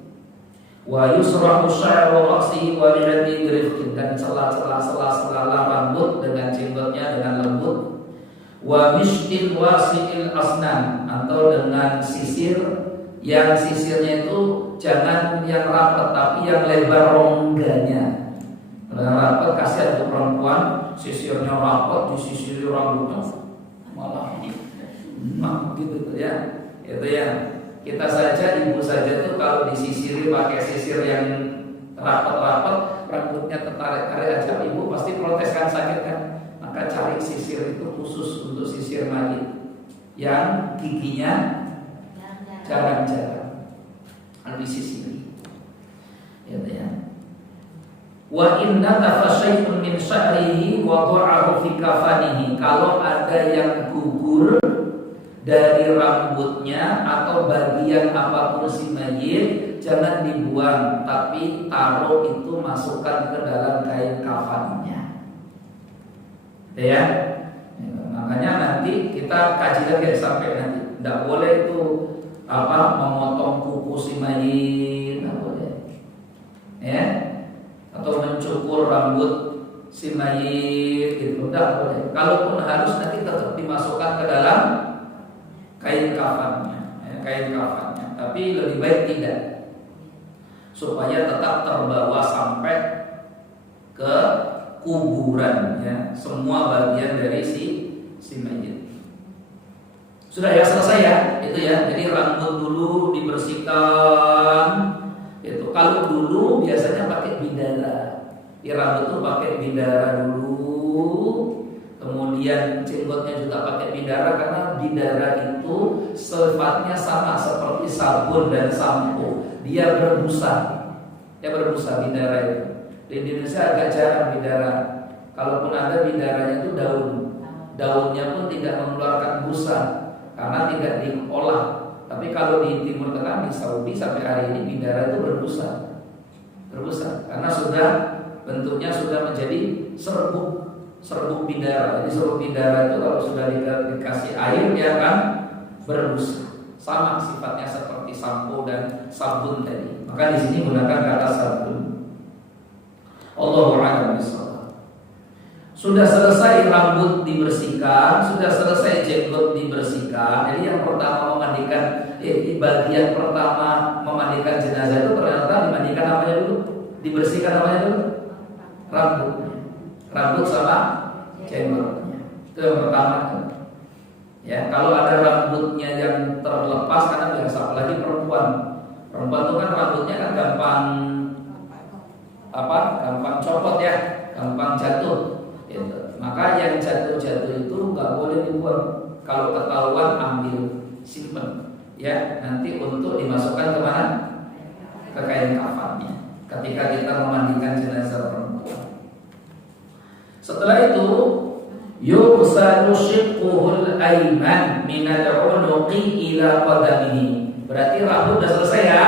Wa yusrahu sya'ru ra'si wa lihati grifkin, dan sela-sela rambut dengan jenggotnya dengan lembut. Wa mishkin wasi'il asnan, atau dengan sisir yang sisirnya itu jangan yang rapat tapi yang lebar rongganya. Kalau rapat kasihan untuk perempuan, sisirnya rapat disisiri rambutnya malah gitu ya. Itu ya. Kita saja, ibu saja tuh kalau disisiri pakai sisir yang rapat-rapat, rambutnya tertarik-tarik aja, ibu pasti protes kan, sakit kan. Maka cari sisir itu khusus untuk sisir mayit yang giginya jarang-jarang harus disisiri, gitu ya. Wa inna tafasyai'un min sya'rihi wa dha'ahu fi kafanihi. Kalau ada yang gugur dari rambutnya atau bagian apapun si mayit, jangan dibuang, tapi taruh itu, masukkan ke dalam kain kafannya, ya. Makanya nanti kita kaji lagi sampai nanti, tidak boleh itu memotong kuku si mayit, tidak boleh, ya, atau mencukur rambut si mayit, gitu, tidak boleh. Kalaupun harus, nanti tetap dimasukkan ke dalam kain kafannya, tapi lebih baik tidak, supaya tetap terbawa sampai ke kuburan, ya, semua bagian dari si mayit. Sudah ya, selesai ya, itu ya. Jadi rambut dulu dibersihkan. Itu kalau dulu biasanya pakai bidara. Di rambut tuh pakai bidara dulu. Kemudian kemudian jenggotnya juga pakai bidara, karena bidara itu sifatnya sama seperti sabun dan sampo, dia berbusa. Dia berbusa bidara itu. Di Indonesia agak jarang bidara. Kalaupun ada, bidaranya itu daun. Daunnya pun tidak mengeluarkan busa karena tidak diolah. Tapi kalau di Timur Tengah, di Saudi sampai hari ini bidara itu berbusa. Berbusa karena sudah bentuknya sudah menjadi serbuk bidara. Jadi serbuk bidara itu kalau sudah dikasih air dia akan berbusa. Sama sifatnya seperti sampo dan sabun tadi. Maka di sini gunakan kata sabun. Allahu a'lam bishawab. Sudah selesai rambut dibersihkan, sudah selesai jenggot dibersihkan. Jadi yang pertama memandikan, di bagian pertama memandikan jenazah itu ternyata dimandikan apanya dulu? Dibersihkan apanya dulu? Rambutnya. Rambut sama jenggotnya. Itu yang pertama. Ya, kalau ada rambutnya yang terlepas, karena biasa apalagi perempuan. Perempuan itu kan rambutnya kan gampang copot ya, gampang jatuh. Gitu. Maka yang jatuh-jatuh itu nggak boleh dibuang. Kalau ketahuan ambil, simpen, ya nanti untuk dimasukkan kemana? Ke kain kafannya. Ketika kita memandikan jenazah perempuan. Setelah itu, yughsalu shiqquhul ayman minal 'unuqi ila qadamihi. Berarti rambut sudah selesai ya,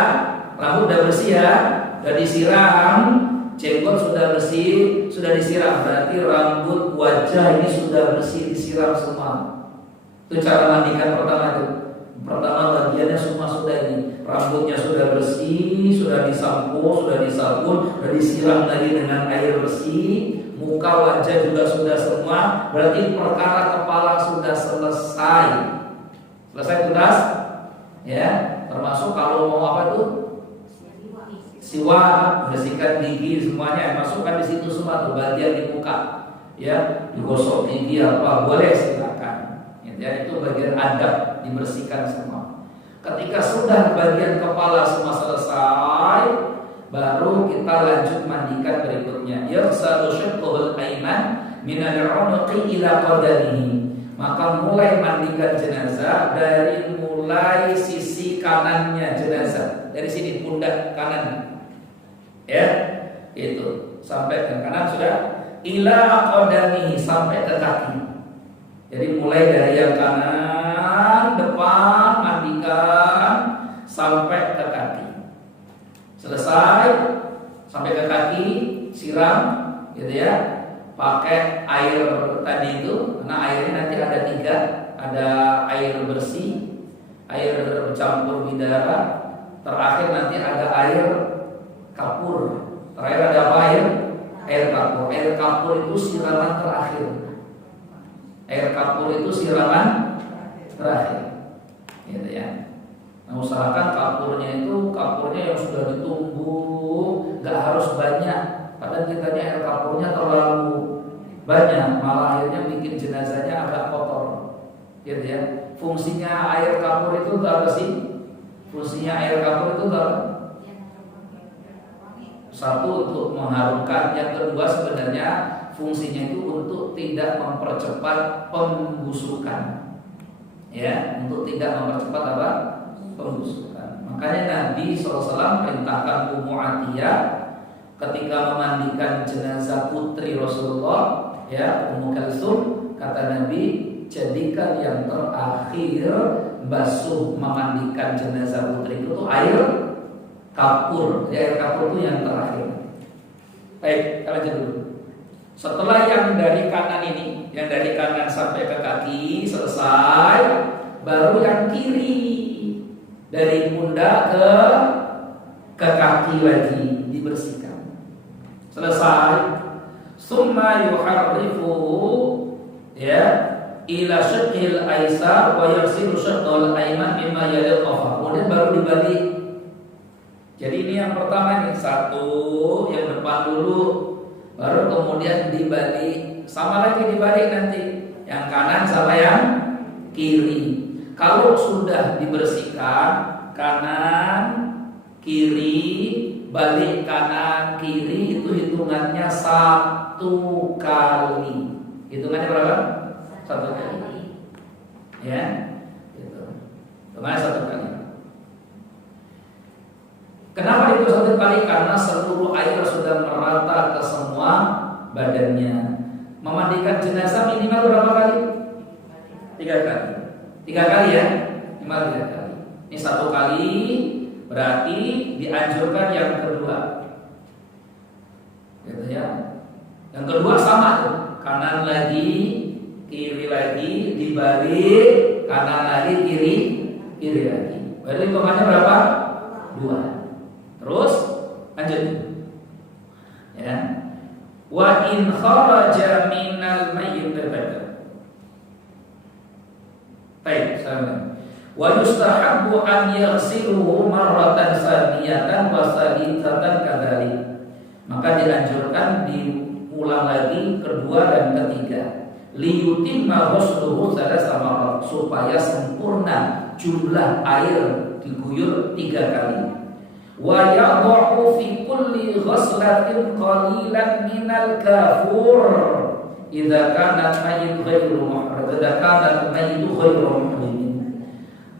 rambut sudah bersih ya, sudah disiram. Jenggot sudah bersih, sudah disiram. Berarti rambut, wajah ini sudah bersih, disiram semua. Itu cara mandikan pertama itu. Pertama bagiannya semua sudah ini. Rambutnya sudah bersih, sudah disampo, sudah disabun, sudah disiram lagi dengan air bersih. Muka, wajah juga sudah semua. Berarti perkara kepala sudah selesai. Selesai tuntas? Ya, termasuk kalau mau apa itu? Siwak, bersihkan gigi, semuanya masukkan di situ semua tuh bagian di muka, ya digosok gigi apa boleh silakan, ya itu bagian adab dibersihkan semua. Ketika sudah bagian kepala semua selesai, baru kita lanjut mandikan berikutnya. Yaghsalu shiqqul ayman minal 'unuqi ila qadamihi. Maka mulai mandikan jenazah dari mulai sisi kanannya jenazah, dari sini pundak kanan. Ya, itu sampai ke kanan sudah ila qadamihi, sampai ke kaki. Jadi mulai dari yang kanan depan mandikan sampai ke kaki. Selesai sampai ke kaki siram, gitu ya. Pakai air tadi itu, karena airnya nanti ada 3, ada air bersih, air bercampur bidara, terakhir nanti ada air kapur. Terakhir ada apa air? Air kapur. Air kapur itu siraman terakhir. Air kapur itu siraman terakhir. Gitu ya. Nah, usahakan kapurnya yang sudah ditumbuk, nggak harus banyak. Padahal kitanya air kapurnya terlalu banyak, malah akhirnya bikin jenazahnya agak kotor. Gitu ya. Fungsinya air kapur itu apa sih? Fungsinya air kapur itu apa? Satu, untuk mengharumkan. Yang kedua, sebenarnya fungsinya itu untuk tidak mempercepat pembusukan. Ya, untuk tidak mempercepat apa? Pembusukan. Makanya Nabi SAW perintahkan Ummu Atiyah ketika memandikan jenazah putri Rasulullah, ya, Ummu Kalsum, kata Nabi, jadikan yang terakhir basuh memandikan jenazah putri itu tuh air kapur. Ya, air kapur itu yang terakhir. Baik, kita lanjut dulu. Setelah yang dari kanan ini, yang dari kanan sampai ke kaki selesai, baru yang kiri dari pundak ke kaki lagi dibersihkan. Selesai. Summa yuharrifu, ya, ila syiqqil aisar wa yarsilu syiqqal ayman mimma yalil qafa. Kemudian baru dibalik. Jadi ini yang pertama nih, satu yang depan dulu, baru kemudian dibalik, sama lagi dibalik nanti, yang kanan sama yang kiri. Kalau sudah dibersihkan kanan, kiri, balik kanan, kiri, itu hitungannya 1 kali. Hitungannya berapa? Satu kali. Ya, gitu. Kemana satu kali? Kenapa itu satu kali? Karena seluruh air sudah merata ke semua badannya. Memandikan jenazah minimal berapa kali? 3 kali. 3 kali ya, minimal 3 kali. Ini satu kali, berarti dianjurkan yang kedua. Gitu ya. Yang kedua sama tuh, kanan lagi, kiri lagi, dibalik, kanan lagi, kiri lagi. Berarti hitungannya berapa? 2. Terus lanjut. Ya. Wa in kharaja minal mayyit berbeda. Baik, sama. Wa yustahabbu an yaghsiluhu marratan saniyatan wa salisatan kadzalik. Maka dianjurkan diulang lagi kedua dan ketiga. Liyutimma ghusluhu salasata marrat, supaya sempurna jumlah air diguyur 3 kali. Wa yadhu fi kulli ghuslatin qalilan minal kafur idza kanat mayyit ghairu muhrim, idza kanat mayyit ghairu muhrim.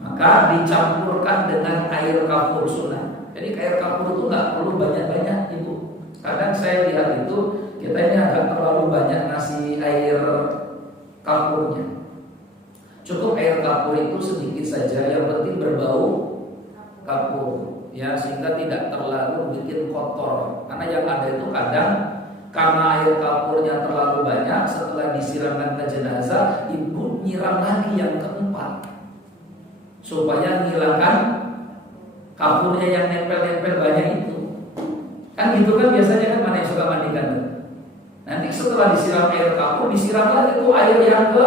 Maka dicampurkan dengan air kafur sunnah. Jadi air kafur itu nggak perlu banyak-banyak, Ibu. Kadang saya lihat itu kita ini agak terlalu banyak ngasih air kafurnya. Cukup air kafur itu sedikit saja, yang penting berbau kafur, ya, sehingga tidak terlalu bikin kotor. Karena yang ada itu kadang karena air kafurnya terlalu banyak, setelah disiramkan ke jenazah, ibu nyiram lagi yang keempat supaya menghilangkan kafurnya yang nempel-nempel banyak itu. Kan gitu kan biasanya kan, mana yang suka mandikan tuh. Nanti setelah disiram air kafur, disiram lagi itu air yang ke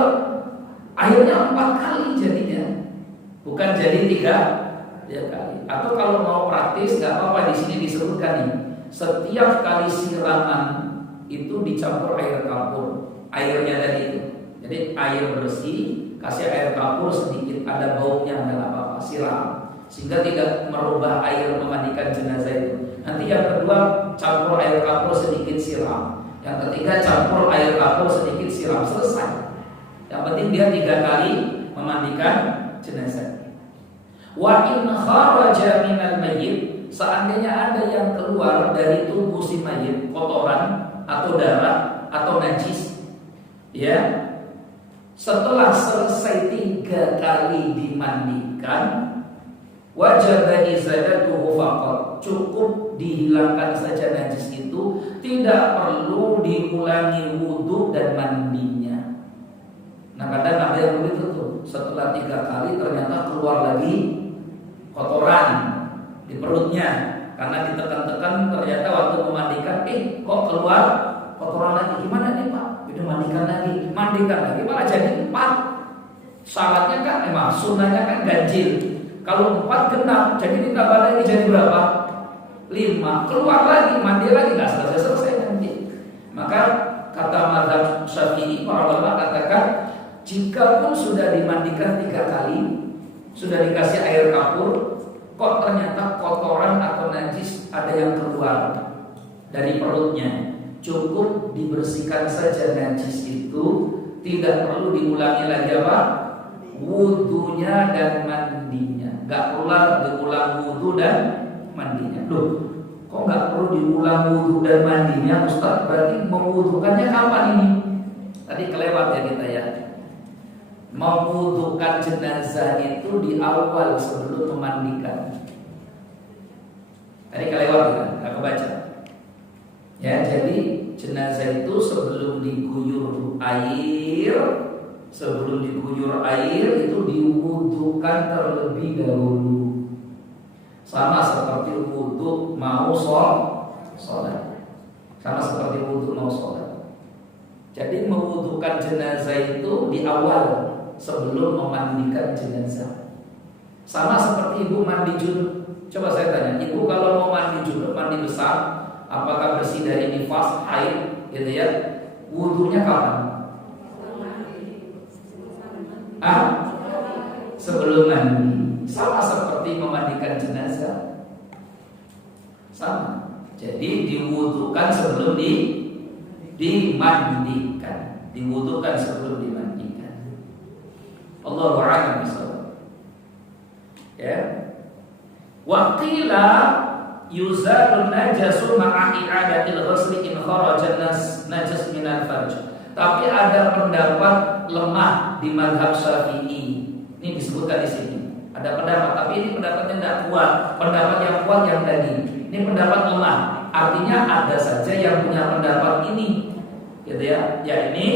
airnya 4 kali jadinya, bukan jadi 3 kali. Atau kalau mau praktis nggak apa-apa, di sini disebutkan nih, setiap kali siraman itu dicampur air kafur, airnya tadi itu. Jadi air bersih, kasih air kafur sedikit, ada baunya nggak apa-apa, siram, sehingga tidak merubah air memandikan jenazah itu. Nanti yang kedua campur air kafur sedikit, siram. Yang ketiga campur air kafur sedikit, siram, selesai. Yang penting dia 3 kali memandikan jenazah. Wa in kharaja minal mayyit, seandainya ada yang keluar dari tubuh si mayit, kotoran atau darah atau najis, ya, setelah selesai 3 kali dimandikan, wajib izalatuhu faqat, cukup dihilangkan saja najis itu, tidak perlu diulangi wudu dan mandinya. Nah, kadang ada yang begitu tuh, setelah 3 kali ternyata keluar lagi kotoran di perutnya, karena ditekan-tekan ternyata waktu memandikan, kok keluar kotoran lagi. Gimana nih Pak? Udah mandikan lagi, malah jadi 4. Syaratnya kan memang sunnahnya kan ganjil. Kalau 4 genap, jadi ditambah lagi jadi berapa? 5. Keluar lagi, mandi lagi, nggak selesai nanti. Maka kata mazhab Syafi'i, para ulama katakan, jika pun sudah dimandikan 3 kali, sudah dikasih air kafur, kok ternyata kotoran atau najis ada yang keluar dari perutnya, cukup dibersihkan saja najis itu, tidak perlu diulangi lagi apa? Wudunya dan mandinya. Gak perlu diulang wudu dan mandinya. Loh, kok gak perlu diulang wudu dan mandinya, Ustaz? Berarti mewudukannya kapan ini? Tadi kelewat ya kita ya. Mewudukan jenazah itu di awal sebelum memandikan. Tadi kelewat kan? Gak kebaca. Ya, jadi jenazah itu sebelum diguyur air, itu diwudukan terlebih dahulu. Sama seperti wudu mau sholat. Jadi mewudukan jenazah itu di awal sebelum memandikan jenazah. Sama seperti ibu mandi junub. Coba saya tanya, ibu kalau mau mandi junub, mandi besar, apakah bersih dari nifas, haid, gitu ya? Wudunya kapan? Sebelum mandi. Sama seperti memandikan jenazah. Sama. Jadi diwudukan sebelum dimandikan. Diwudukan sebelum dimandikan. Allahu a'lam bishawab. Ya. Wa qila yuzalun najasu ma'a i'adatil ghusli in kharaja najas minal farj. Tapi ada pendapat lemah di mazhab Syafi'i. Ini disebutkan di sini. Ada pendapat, tapi ini pendapatnya tidak kuat. Pendapat yang kuat yang tadi. Ini pendapat lemah. Artinya ada saja yang punya pendapat ini. Gitu ya. Ya ini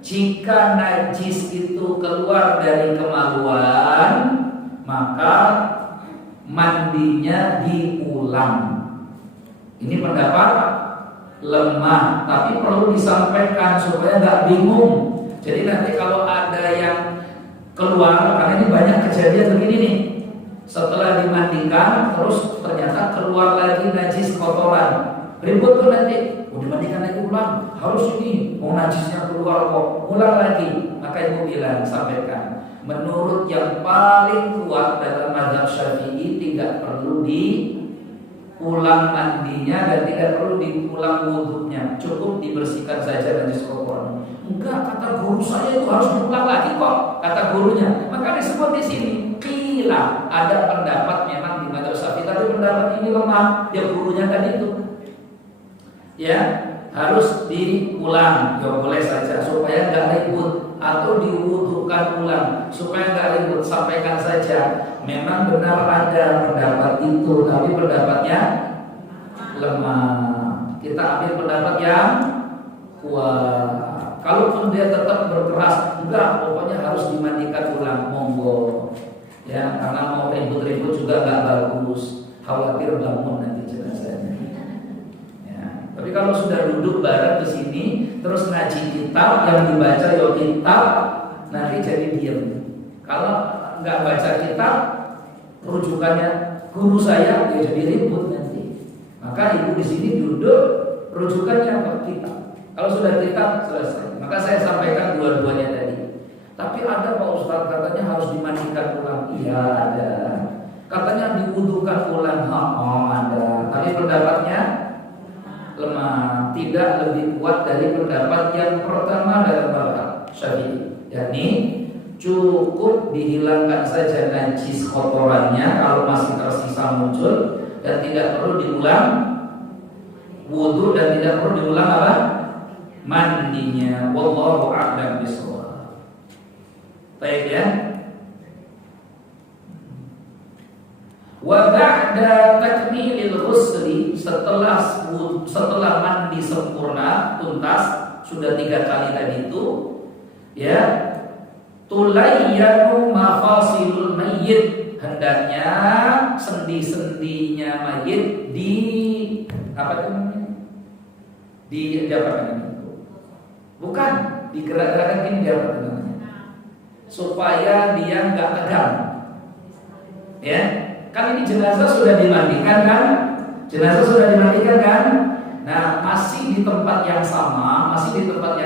jika najis itu keluar dari kemaluan, maka mandinya diulang. Ini pendapat lemah, tapi perlu disampaikan supaya nggak bingung. Jadi nanti kalau ada yang keluar, karena ini banyak kejadian begini nih, setelah dimandikan terus ternyata keluar lagi najis kotoran, ribut tuh nanti, mau dimandikan lagi ulang, harus ini, mau najisnya keluar kok, ulang lagi. Maka ibu bilang, sampaikan, menurut yang paling kuat dalam mazhab Syafi'i tidak perlu diulang mandinya dan tidak perlu diulang wudhunya, cukup dibersihkan saja najis kotoran. Enggak, kata guru saya itu harus diulang lagi kok, kata gurunya. Maka disebut di sini qila, ada pendapat memang di mazhab Syafi'i, tapi pendapat ini lemah. Yang gurunya tadi itu, ya harus diulang, ya boleh saja supaya nggak ribut, atau diwudhukan ulang supaya nggak ribut. Sampaikan saja, memang benar ada pendapat itu, tapi pendapatnya lemah. Kita ambil pendapat yang kuat. Kalaupun dia tetap berkeras, enggak, pokoknya harus dimandikan ulang, monggo. Ya, karena mau ribut-ribut juga nggak bagus, khawatir bangun nanti jenazahnya. Ya, tapi kalau sudah duduk bareng ke sini, terus ngaji kitab, yang dibaca ya kitab, nanti jadi diam. Kalau nggak baca kitab, rujukannya guru saya, ya jadi ribut nanti. Maka ibu di sini duduk, rujukannya apa? Kitab. Kalau sudah kitab selesai. Maka saya sampaikan dua-duanya tadi. Tapi ada Pak Ustaz katanya harus dimandikan ulang. Iya ada. Katanya diwudukan ulang. Ada. Tapi pendapatnya lemah, tidak lebih kuat dari pendapat yang pertama dalam mazhab Syafi'i. Yani cukup dihilangkan saja najis kotorannya kalau masih tersisa muncul, dan tidak perlu diulang wudu dan tidak perlu diulang apa? Mandinya. Wallahu a'lam bishawab. Baik ya. Wa ba'da takmilil ghusli, setelah mandi sempurna tuntas, sudah 3 kali tadi itu, ya, tulayyanu mafasilul mayyit, hendaknya sendi-sendinya mayit di apa namanya? Di apa namanya? Bukan digerak-gerakkan, ini apa namanya? Supaya dia nggak tegang. Ya, kan ini jenazah sudah dimandikan kan? Jenazah sudah dimandikan kan? Nah, masih di tempat yang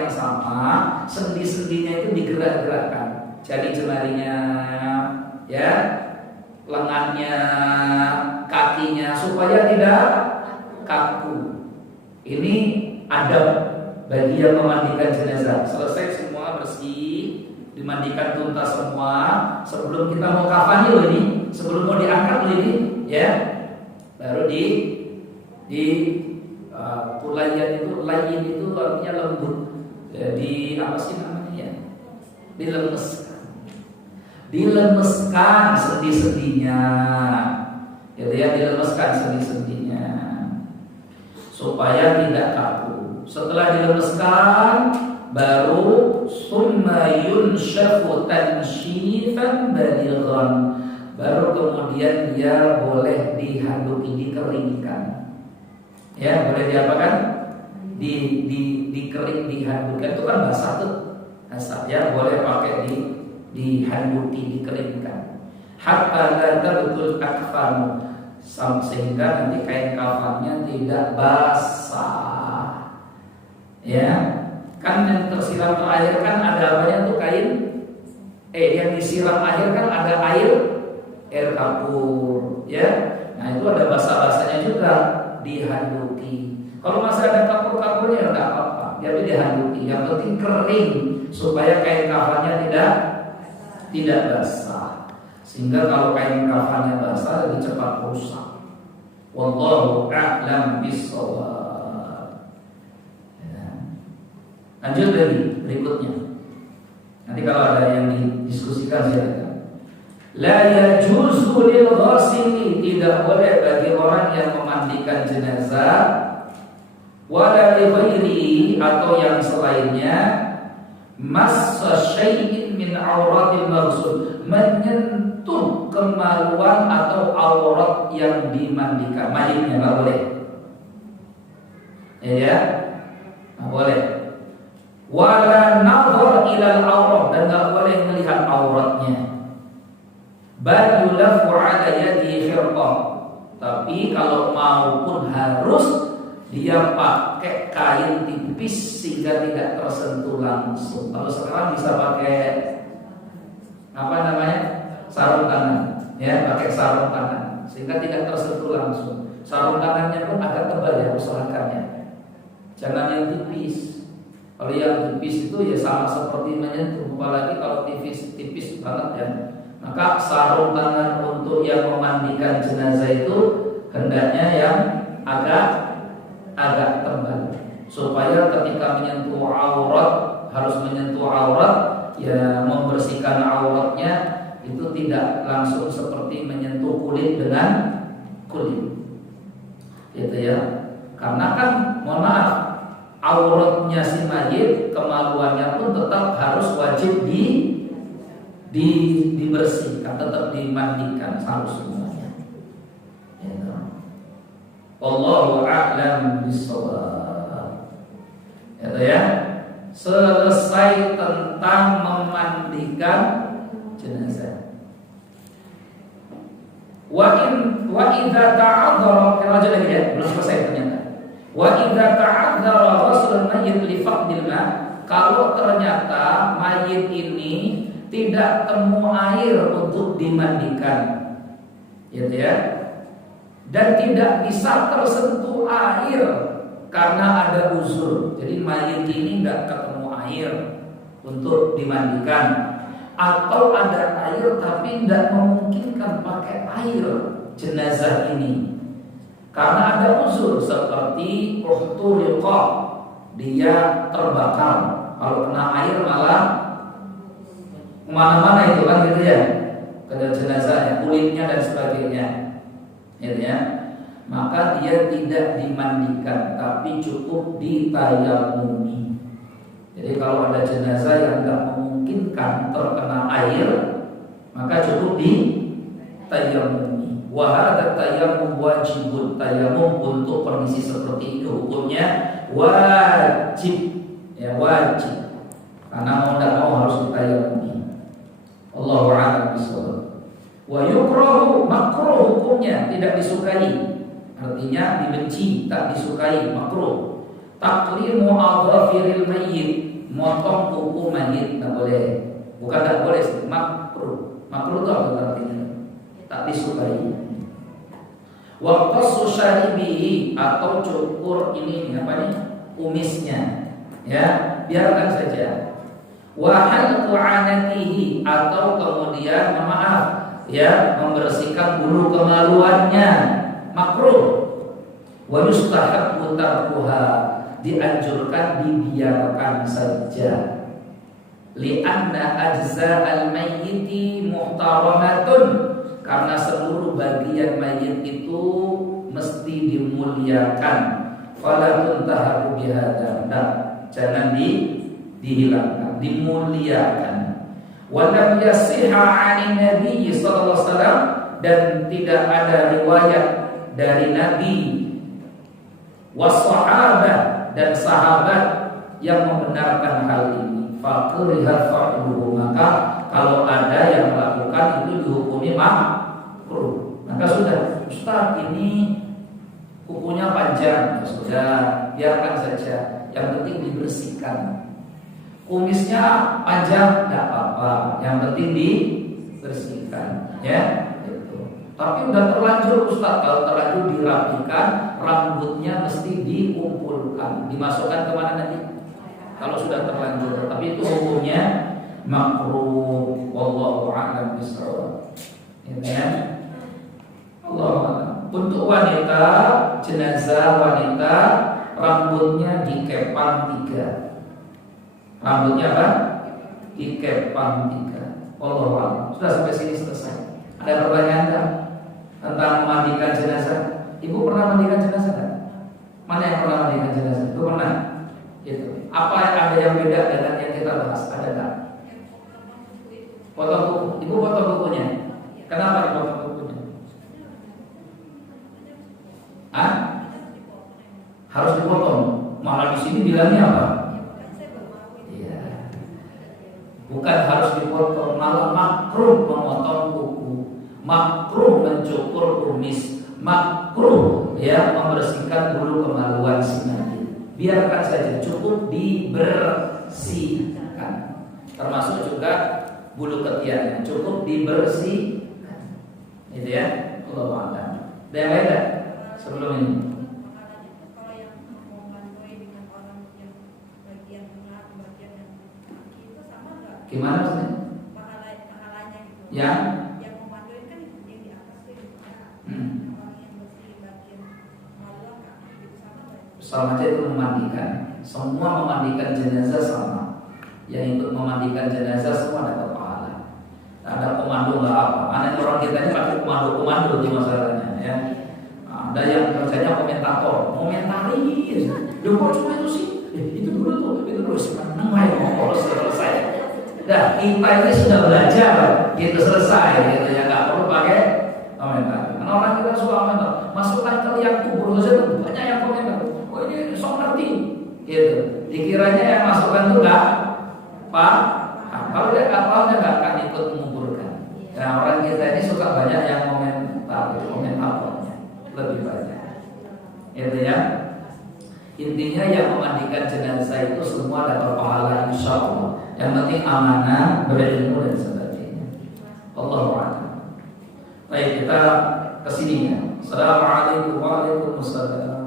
sama, sendi-sendinya itu digerak-gerakkan. Jari jemarinya, ya, lengannya, kakinya, supaya tidak kaku. Ini adab bagi yang memandikan jenazah. Selesai semua bersih, dimandikan tuntas semua, sebelum kita mau kafani loh ini, sebelum mau diangkat loh ini, ya, baru tulayan itu, layin itu artinya lembut. Jadi apa sih namanya ya? Dilemeskan sendi-sendinya, gitu ya, dilemeskan sendi-sendinya supaya tidak kaku. Setelah dilemeskan, baru summa yunshafu tanshifan balighan, baru kemudian dia boleh dihanduki, dikeringkan. Ya, boleh diapakan? Dikering, dihanduki. Itu kan basah tuh. Basah ya, boleh pakai dihanduki, dikeringkan. Hatta la tabtul akfan, sehingga nanti kain kafannya tidak basah. Ya, kan yang tersiram air kan ada apanya tuh kain. Yang disiram air kan ada air kapur, ya. Nah itu ada basah-basahnya juga, dihanduki. Kalau masih ada kapur-kapurnya enggak apa-apa, jadi dihanduki. Yang penting kering supaya kain kafannya tidak tidak basah. Sehingga kalau kain kafannya basah lebih cepat rusak. Wallahu a'lam bishawab. Ya. Lanjut lagi berikutnya. Nanti kalau ada yang didiskusikan silakan. La yajuzu lil ghasili, tidak boleh bagi orang yang memandikan jenazah, wala li ghairihi, atau yang selainnya, massa syai'in min auratil maghsul, menyentuh kemaluan atau aurat yang dimandikan. Mayitnya enggak boleh. Ya, enggak boleh. Wala nadhar ilal aurat, dan enggak boleh melihat auratnya. Bal yulafu ala yadi khirqah, tapi kalau maupun harus dia pakai kain tipis sehingga tidak tersentuh langsung. Kalau sekarang bisa pakai apa namanya, sarung tangan, ya, pakai sarung tangan sehingga tidak tersentuh langsung. Sarung tangannya pun agak tebal ya, usahakannya. Jangan yang tipis. Kalau yang tipis itu ya sama seperti menyentuh, apalagi kalau tipis banget ya. Maka sarung tangan untuk yang memandikan jenazah itu hendaknya yang agak tebal, supaya ketika menyentuh aurat, harus menyentuh aurat, ya membersihkan auratnya itu tidak langsung seperti menyentuh kulit dengan kulit, gitu ya. Karena kan, mohon maaf, auratnya si mayit, kemaluannya pun tetap harus wajib dibersihkan, tetap dimandikan, harus semuanya. Ya. Wallahu a'lam bishawab. Ya. Selesai tentang memandikan jenazah. Wa idza ta'adzara, lanjut lagi ya, belum selesai ternyata. Wa idza ta'adzara rasul mayyit li faqdil ma, kalau ternyata mayit ini tidak temu air untuk dimandikan, gitu ya, dan tidak bisa tersentuh air karena ada uzur. Jadi mayit ini tidak ketemu air untuk dimandikan, atau ada air tapi tidak memungkinkan pakai air jenazah ini karena ada uzur, seperti uhturiqa, dia terbakar. Kalau kena air malah kemana-mana itu kan, gitu ya, ke jenazahnya, kulitnya dan sebagainya, gitu ya. Maka dia tidak dimandikan, tapi cukup ditayamumi. Jadi kalau ada jenazah yang tidak memungkinkan terkena air, maka cukup ditayamumi. Wa hadza tayammum wajibun, tayamum untuk kondisi seperti itu hukumnya wajib, ya, wajib. Karena mau tidak mau harus ditayamumi. Allahu a'lam bishawab. Wa yukrahu, makruh hukumnya, tidak disukai. Artinya dibenci, tak disukai, makruh. Taqlimu adhafiril mayyit, motong kuku mayit tak boleh. Bukan tak boleh, makruh. Makruh itu apa artinya? Tak disukai. Wa qassu syaribihi, atau cukur ini apa nih? Kumisnya. Ya, biarkan saja. Wa halqu 'anatihi, atau kemudian maaf ya, membersihkan bulu kemaluannya, makruh. Wa yustahabbu tarkuha, dianjurkan dibiarkan saja. Li'anna ajza'al mayyiti muhtaramatun, karena seluruh bagian mayit itu mesti dimuliakan. Fala tuntaharu bihadza, jangan dihilangkan, dimuliakan. Walam yasihha 'ani Nabi sallallahu alaihi wasallam, dan tidak ada riwayat dari Nabi wassahabah, dan sahabat yang membenarkan hal ini. Fakriha fa'luhu, maka kalau ada yang melakukan itu dihukumi makruh. Maka sudah, Ustaz ini kukunya panjang, sudah biarkan saja, yang penting dibersihkan. Kumisnya panjang, tidak apa-apa, yang penting dibersihkan, ya. Gitu. Tapi udah terlanjur Ustaz, kalau terlanjur dirapikan, rambutnya mesti dikumpulkan, dimasukkan kemana nanti? Kalau sudah terlanjur, tapi itu hukumnya makruh. Wallahu a'lam bishawab. Ya. Allah. Untuk wanita, jenazah wanita rambutnya dikepang 3. Rambutnya apa? Dikepang 3. Wallahu a'lam. Sudah sampai sini selesai. Ada pertanyaan tak tentang memandikan jenazah? Ibu pernah mandikan jenazah tak? Mana yang pernah mandikan jenazah? Ibu pernah? Gitu. Apa ada yang beda dengan yang kita bahas? Ada tak? Potong buku. Ibu potong bukunya. Kenapa dipotong bukunya? Hah? Harus dipotong. Malah di sini bilangnya apa? Iya. Bukan harus dipotong, malah makruh memotong kuku, makruh mencukur kumis, makruh ya membersihkan bulu kemaluan si mayit. Biarkan saja, cukup dibersihkan. Termasuk juga bulu ketiaknya, cukup dibersihkan. Itu ya, Allah a'lam. Ada yang lain tak? Sebelum ini. Kalau yang membantu dengan orang yang bagian tengah, bagian yang kaki itu sama nggak? Gimana maksudnya? Pahalanya gitu. Yang membantu kan yang di atas itu. Orang yang bersih bagian kemaluan kaki itu sama nggak? sama aja itu memandikan. Semua memandikan jenazah sama. Yang ikut memandikan jenazah semua dapat pahala. Ada komando nggak apa? Aneh orang kita ini pakai komando di masalahnya ya. Ada yang kerjanya komentator, komentaris. Loh kok cuma itu sih? Itu dulu senang aja kalau selesai. Dah kita ini sudah belajar, gitu selesai, gitu ya nggak perlu pakai komentar. Karena orang kita suka komentar. Masukkan ke liang kubur saja tuh banyak yang komentar. Oh ini sok ngerti, gitu. Dikiranya yang masukkan tuh nggak pak. Kalau dia kapalnya nggak akan ikut menguburkan. Nah orang kita ini suka banyak yang komentatornya lebih banyak. Itu ya. Intinya yang memandikan jenazah itu semua dapat pahala insya Allah. Yang penting amanah, berilmu dan sebagainya. Allahu a'lam. Baik, kita kesini ya. Assalamualaikum warahmatullahi wabarakatuh.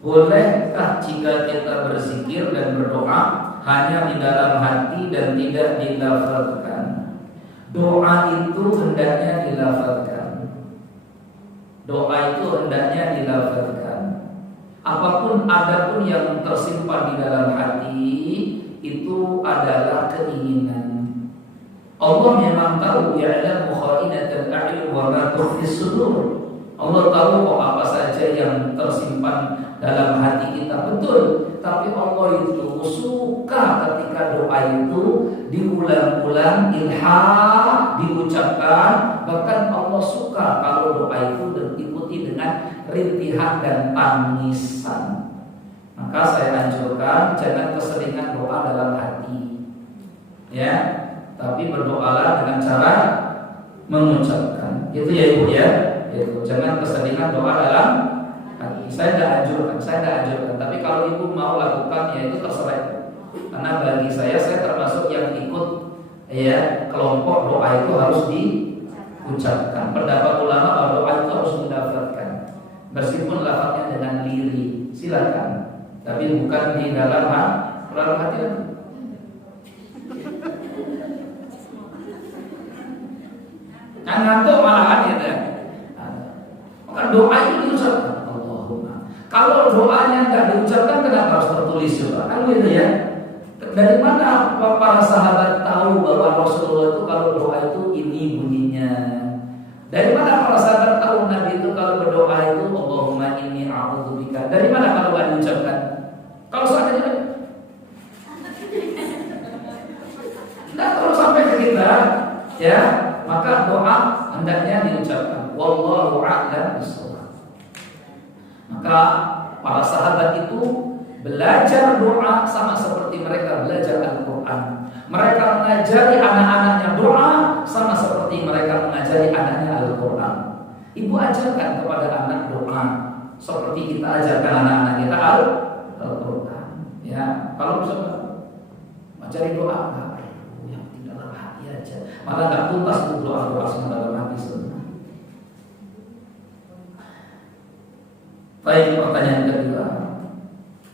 Bolehkah jika kita berzikir dan berdoa hanya di dalam hati dan tidak dilafazkan? Doa itu hendaknya dilafazkan. Doa itu hendaknya dilafazkan. Apapun adapun yang tersimpan di dalam hati itu adalah keinginan. Allah memang tahu ya'lamu kha'inatal a'yun wa ma tukhfis sudur. Allah tahu kok apa saja yang tersimpan dalam hati kita, betul. Tapi Allah itu suka ketika doa itu diulang-ulang, ilham diucapkan. Bahkan Allah suka kalau doa itu diikuti dengan rintihan dan tangisan. Maka saya anjurkan jangan keseringan doa dalam hati, ya. Tapi berdoalah dengan cara mengucapkan. Itu ya ibu ya. Itu jangan keseringan doa dalam hati. Saya tidak anjurkan. Tapi kalau ibu mau lakukan ya itu terserah ibu. Karena bagi saya termasuk yang ikut ya kelompok doa itu harus diucapkan. Pendapat ulama bahwa doa itu harus dilafazkan. Meskipun lafaznya dengan lirih, silakan. Tapi bukan di dalam hati. Ngantuk malahan gitu. Maka doa itu diucapkan Allahumma. Kalau doanya tidak diucapkan kenapa harus tertulis juga? Kan gitu ya. Dari mana para sahabat tahu bahwa Rasulullah itu kalau doa itu ini bunyinya? Dari mana para sahabat tahu Nabi itu kalau berdoa itu Allahumma inni a'udzubika? Dari mana kalau nggak diucapkan? Kalau seandainya tidak terus sampai ke kita, ya, maka doa hendaknya diucapkan. Wallahu a'lam bishawab. Maka para sahabat itu belajar doa sama seperti mereka belajar Al-Quran. Mereka mengajari anak-anaknya doa sama seperti mereka mengajari anaknya Al-Quran. Ibu ajarkan kepada anak doa seperti kita ajarkan anak-anak kita Al-Quran. Ya, kalau bisa mengajari doa yang di dalam hati aja, malah nggak tuntas doa semua dalam hati semua. Baik, pertanyaan kedua.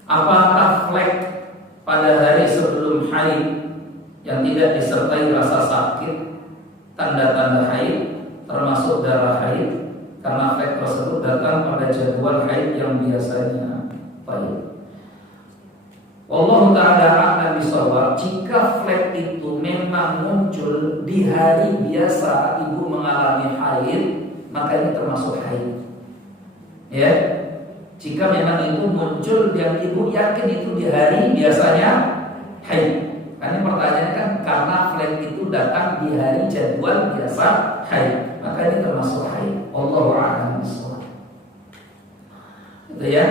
Apakah flek pada hari sebelum haid yang tidak disertai rasa sakit, tanda-tanda haid, termasuk darah haid, karena flek tersebut datang pada jadwal haid yang biasanya. Baik. Wallahu ta'ala a'lam bishawab. Jika flek itu memang muncul di hari biasa ibu mengalami haid, maka ini termasuk haid. Ya. Jika memang itu muncul yang ibu yakin itu di hari biasanya haid. Karena pertanyaannya kan karena flek itu datang di hari jadwal biasa haid, maka ini termasuk haid. Wallahu a'lam bishawab. Gitu ya.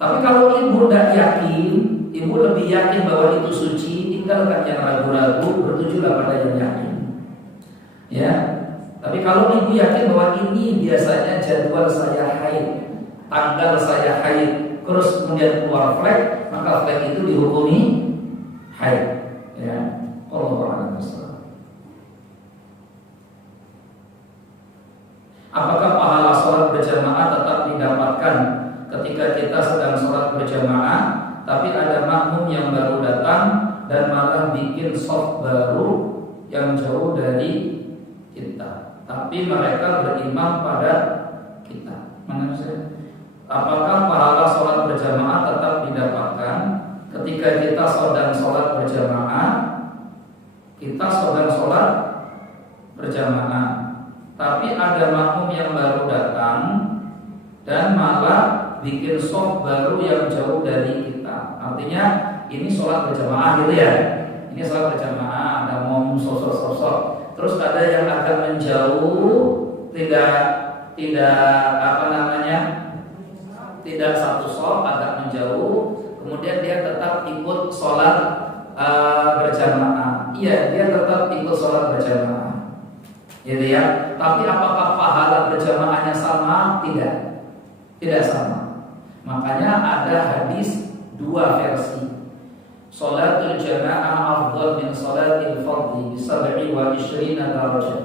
Tapi kalau ibu tidak yakin, ibu lebih yakin bahwa itu suci, tinggalkan yang ragu-ragu, bertujulah pada yang yakin. Ya. Tapi kalau ibu yakin bahwa ini biasanya jadwal saya haid, tanggal saya haid, terus kemudian keluar flek, maka flek itu dihukumi haid. Ya. Allahu a'lam bishawab. Apakah pahala sholat berjamaah tetap didapatkan ketika kita sedang sholat berjamaah, tapi ada makmum yang baru datang dan malah bikin shaf baru yang jauh dari kita, tapi mereka berimam pada kita? Mana saya? Apakah pahala sholat berjamaah tetap didapatkan ketika kita sedang sholat berjamaah? Kita sedang sholat berjamaah, tapi ada makmum yang baru datang dan malah bikin shaf baru yang jauh dari kita. Artinya ini sholat berjamaah gitu ya. Ini sholat berjamaah, ada makmum sosok-sosok. Terus ada yang agak menjauh, tidak apa namanya, tidak satu shaf, agak menjauh. Kemudian dia tetap ikut sholat berjamaah. Iya, dia tetap ikut sholat berjamaah. Gitu ya. Tapi apakah pahala berjamaahnya sama? Tidak. Tidak sama. Makanya ada hadis dua versi. Sholatul jamaah afdal min sholatil fardhi bi 27 darajat.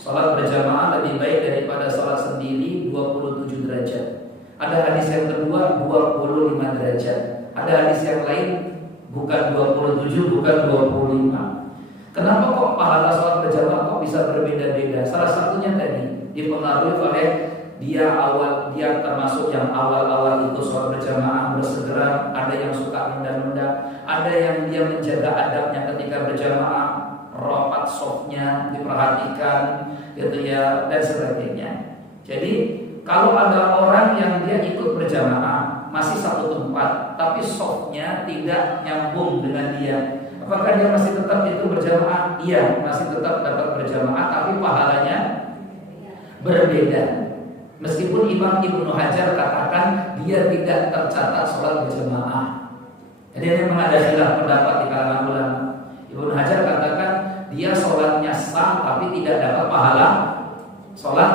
Salat berjamaah lebih baik daripada salat sendiri 27 derajat. Ada hadis yang kedua 25 derajat. Ada hadis yang lain bukan 27, bukan 25. Kenapa kok pahala salat berjamaah kok bisa berbeda-beda? Salah satunya tadi dipengaruhi oleh dia termasuk yang awal-awal itu sholat berjamaah bersegera, ada yang suka menunda-nunda, ada yang dia menjaga adabnya ketika berjamaah, rapat shofnya diperhatikan, gitu ya, dan sebagainya. Jadi kalau ada orang yang dia ikut berjamaah masih satu tempat, tapi shofnya tidak nyambung dengan dia, apakah dia masih tetap itu berjamaah? Iya, masih tetap dapat berjamaah, tapi pahalanya berbeda. Meskipun Imam Ibnu Hajar katakan dia tidak tercatat sholat berjamaah. Jadi memang ada khilaf pendapat di kalangan ulama. Ibnu Hajar katakan dia sholatnya sah tapi tidak dapat pahala sholat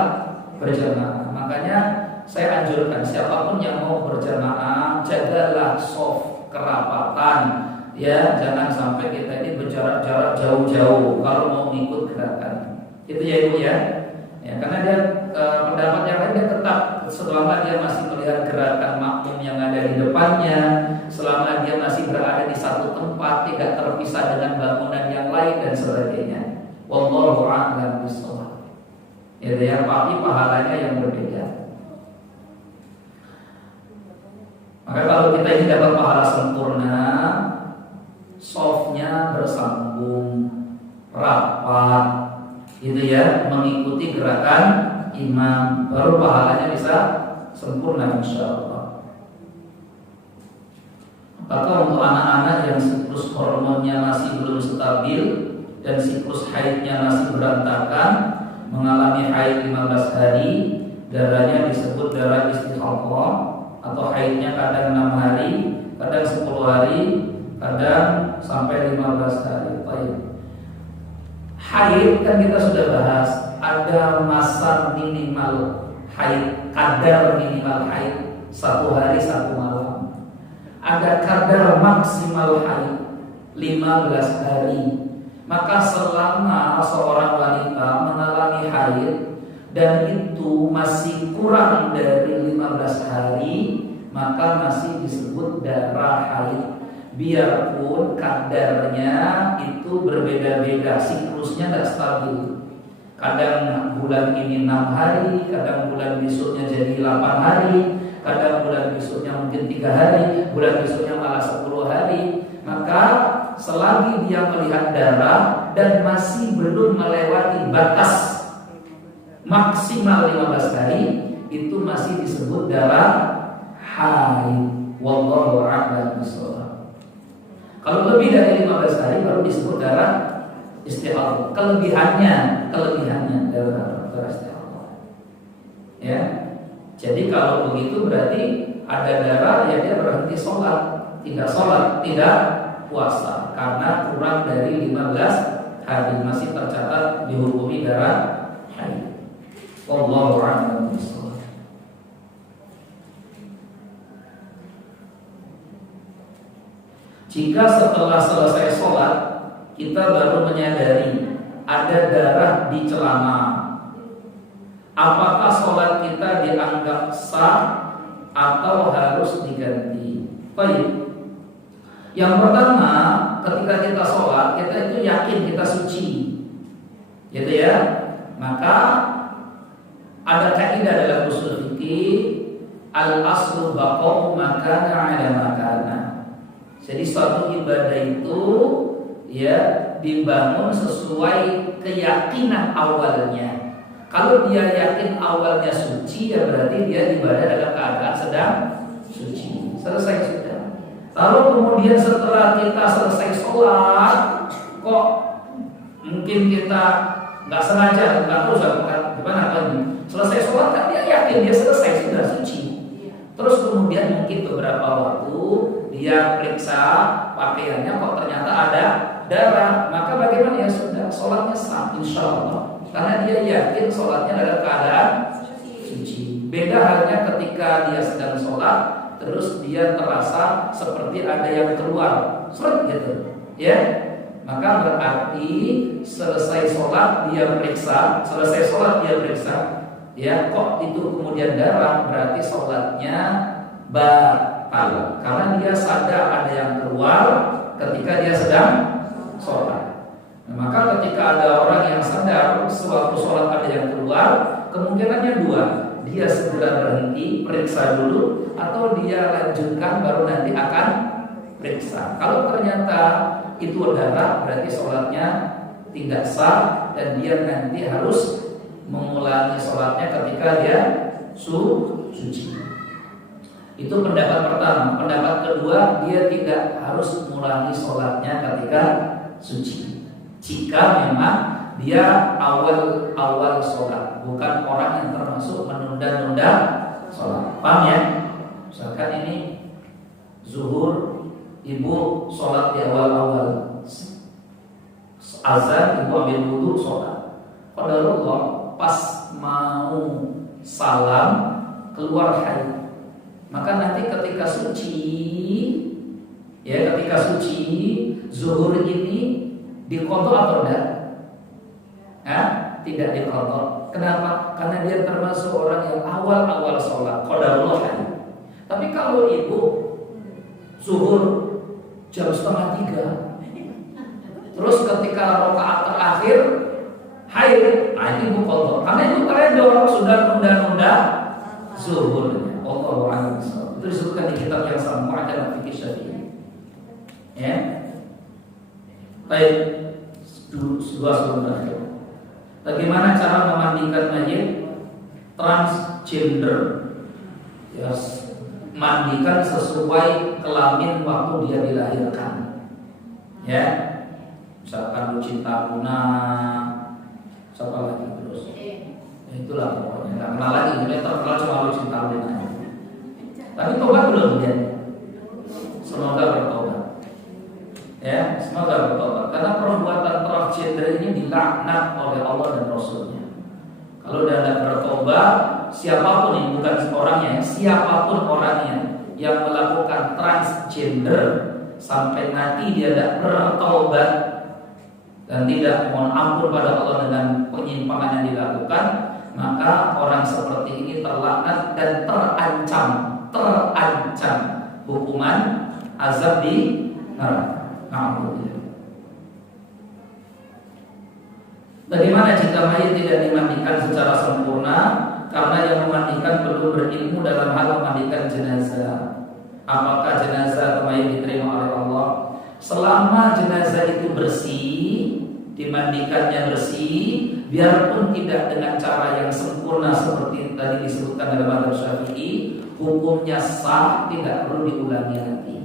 berjamaah. Makanya saya anjurkan siapapun yang mau berjamaah, jagalah shaf kerapatan. Ya, jangan sampai kita ini berjarak-jarak jauh-jauh kalau mau ikut gerakan. Itu ya Ibu ya. Ya, karena dia pendapat yang lain dia tetap selama dia masih melihat gerakan makmum yang ada di depannya, selama dia masih berada di satu tempat, tidak terpisah dengan bangunan yang lain dan sebagainya. Wallahu a'lam bishawab. Ya, tapi pahalanya yang berbeda. Maka kalau kita ini dapat pahala sempurna, shafnya bersambung, rapat, gitu ya, mengikuti gerakan imam, baru pahalanya bisa sempurna insyaallah. Apakah untuk anak-anak yang siklus hormonnya masih belum stabil dan siklus haidnya masih berantakan, mengalami haid 15 hari, darahnya disebut darah istihadhah, atau haidnya kadang 6 hari, kadang 10 hari, kadang sampai 15 hari. Baik. Haid kan kita sudah bahas, ada masa minimal haid, kadar minimal haid 1 hari 1 malam. Ada kadar maksimal haid 15 hari. Maka selama seorang wanita mengalami haid dan itu masih kurang dari 15 hari, maka masih disebut darah haid. biarpun kadarnya itu berbeda-beda, siklusnya tidak stabil. Kadang bulan ini 6 hari, kadang bulan besoknya jadi 8 hari, kadang bulan besoknya mungkin 3 hari, bulan besoknya malah 10 hari. Maka selagi dia melihat darah dan masih belum melewati batas maksimal 15 hari, itu masih disebut darah haid. Wallahu a'lam bishawab. Kalau lebih dari 15 hari baru disebut darah istihadah. Kelebihannya darah istihadah. Ya. Jadi kalau begitu berarti ada darah ya dia berhenti sholat, tidak puasa karena kurang dari 15 hari, masih tercatat dihukumi darah haid. Wallahu a'lam bishawab. Jika setelah selesai sholat kita baru menyadari ada darah di celana, apakah sholat kita dianggap sah atau harus diganti? Baik. Yang pertama, ketika kita sholat kita itu yakin kita suci, gitu ya. Maka ada kaidah dalam usul fikih, al aslu baqa'u makana 'ala makana. Jadi suatu ibadah itu ya dibangun sesuai keyakinan awalnya. Kalau dia yakin awalnya suci, ya berarti dia ibadah dalam keadaan sedang suci. Selesai sudah. Lalu kemudian setelah kita selesai sholat, kok mungkin kita nggak sengaja, nggak tahu gimana lagi. Selesai sholat kan dia yakin dia selesai sudah suci. Terus kemudian mungkin beberapa waktu dia periksa pakaiannya, kok ternyata ada darah, maka bagaimana? Ya sudah, sholatnya sah insya Allah, karena dia yakin sholatnya dalam keadaan suci. Beda halnya ketika dia sedang sholat, terus dia terasa seperti ada yang keluar, seret gitu, ya. Maka berarti selesai sholat dia periksa, ya kok itu kemudian darah, berarti sholatnya batal karena dia sadar ada yang keluar ketika dia sedang sholat. Maka ketika ada orang yang sadar sewaktu sholat ada yang keluar, kemungkinannya dua, dia segera berhenti periksa dulu, atau dia lanjutkan baru nanti akan periksa. Kalau ternyata itu darah, berarti sholatnya tidak sah dan dia nanti harus mengulangi sholatnya ketika dia suci. Itu pendapat pertama. Pendapat kedua, dia tidak harus mengulangi sholatnya ketika suci, jika memang dia awal sholat, bukan orang yang termasuk menunda-nunda sholat. Paham ya? Misalkan ini zuhur, ibu sholat di awal-awal, azan ibu ambil wudu sholat. Qadarullah pas mau salam keluar haid, maka nanti ketika suci zuhur ini diqadha atau tidak? Tidak diqadha. Kenapa? Karena dia termasuk orang yang awal sholat, qadarullah haid. Tapi kalau ibu zuhur jam 2:30, terus ketika rakaat terakhir haid, ini qadha. Karena itu teledor, sudah nunda-nunda zuhurnya. Allahu a'lam. Itu disebutkan di kitab yang sama dalam fikih Syafi'i. Ya. Baik, dua sebentar. Bagaimana cara memandikan mayit transgender? Ya, mandikan sesuai kelamin waktu dia dilahirkan. Ya. Misalkan lu cinta Luna, siapa lagi terus? Ya, itulah pokoknya. Nggak kenal lagi, mulai terkenal cuma lu cinta Luna. Tapi tobat belum ya? Semoga bertobat. Ya, semoga bertobat. Karena perbuatan transgender ini dilaknat oleh Allah dan Rasulnya. Kalau dia tidak bertobat, siapapun ini, bukan orangnya, siapapun orangnya yang melakukan transgender sampai nanti dia tidak bertobat dan tidak mohon ampun pada Allah dengan penyimpangan yang dilakukan, maka orang seperti ini terlaknat dan terancam hukuman azab di haram. Alhamdulillah. Bagaimana jika mayit tidak dimandikan secara sempurna karena yang memandikan belum berilmu dalam hal memandikan jenazah? Apakah jenazah atau mayit diterima oleh Allah? Selama jenazah itu bersih, dimandikannya bersih, biarpun tidak dengan cara yang sempurna seperti tadi disebutkan dalam mazhab Syafi'i, hukumnya sah, tidak perlu diulangi lagi.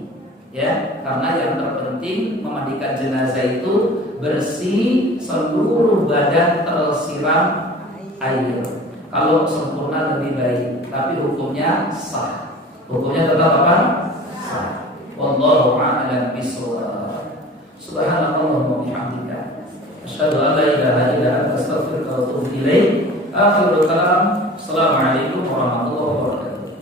Ya, karena yang terpenting memandikan jenazah itu bersih, seluruh badan tersiram air. Kalau sempurna lebih baik, tapi hukumnya sah. Hukumnya tetap apa? Sah. Wallahu a'lam bishawab. Subhanallah wa bihamdika, asyhadu an la ilaha illa anta, astaghfiruka wa atubu ilaik. Akhirul kalam. Assalamualaikum warahmatullahi wabarakatuh.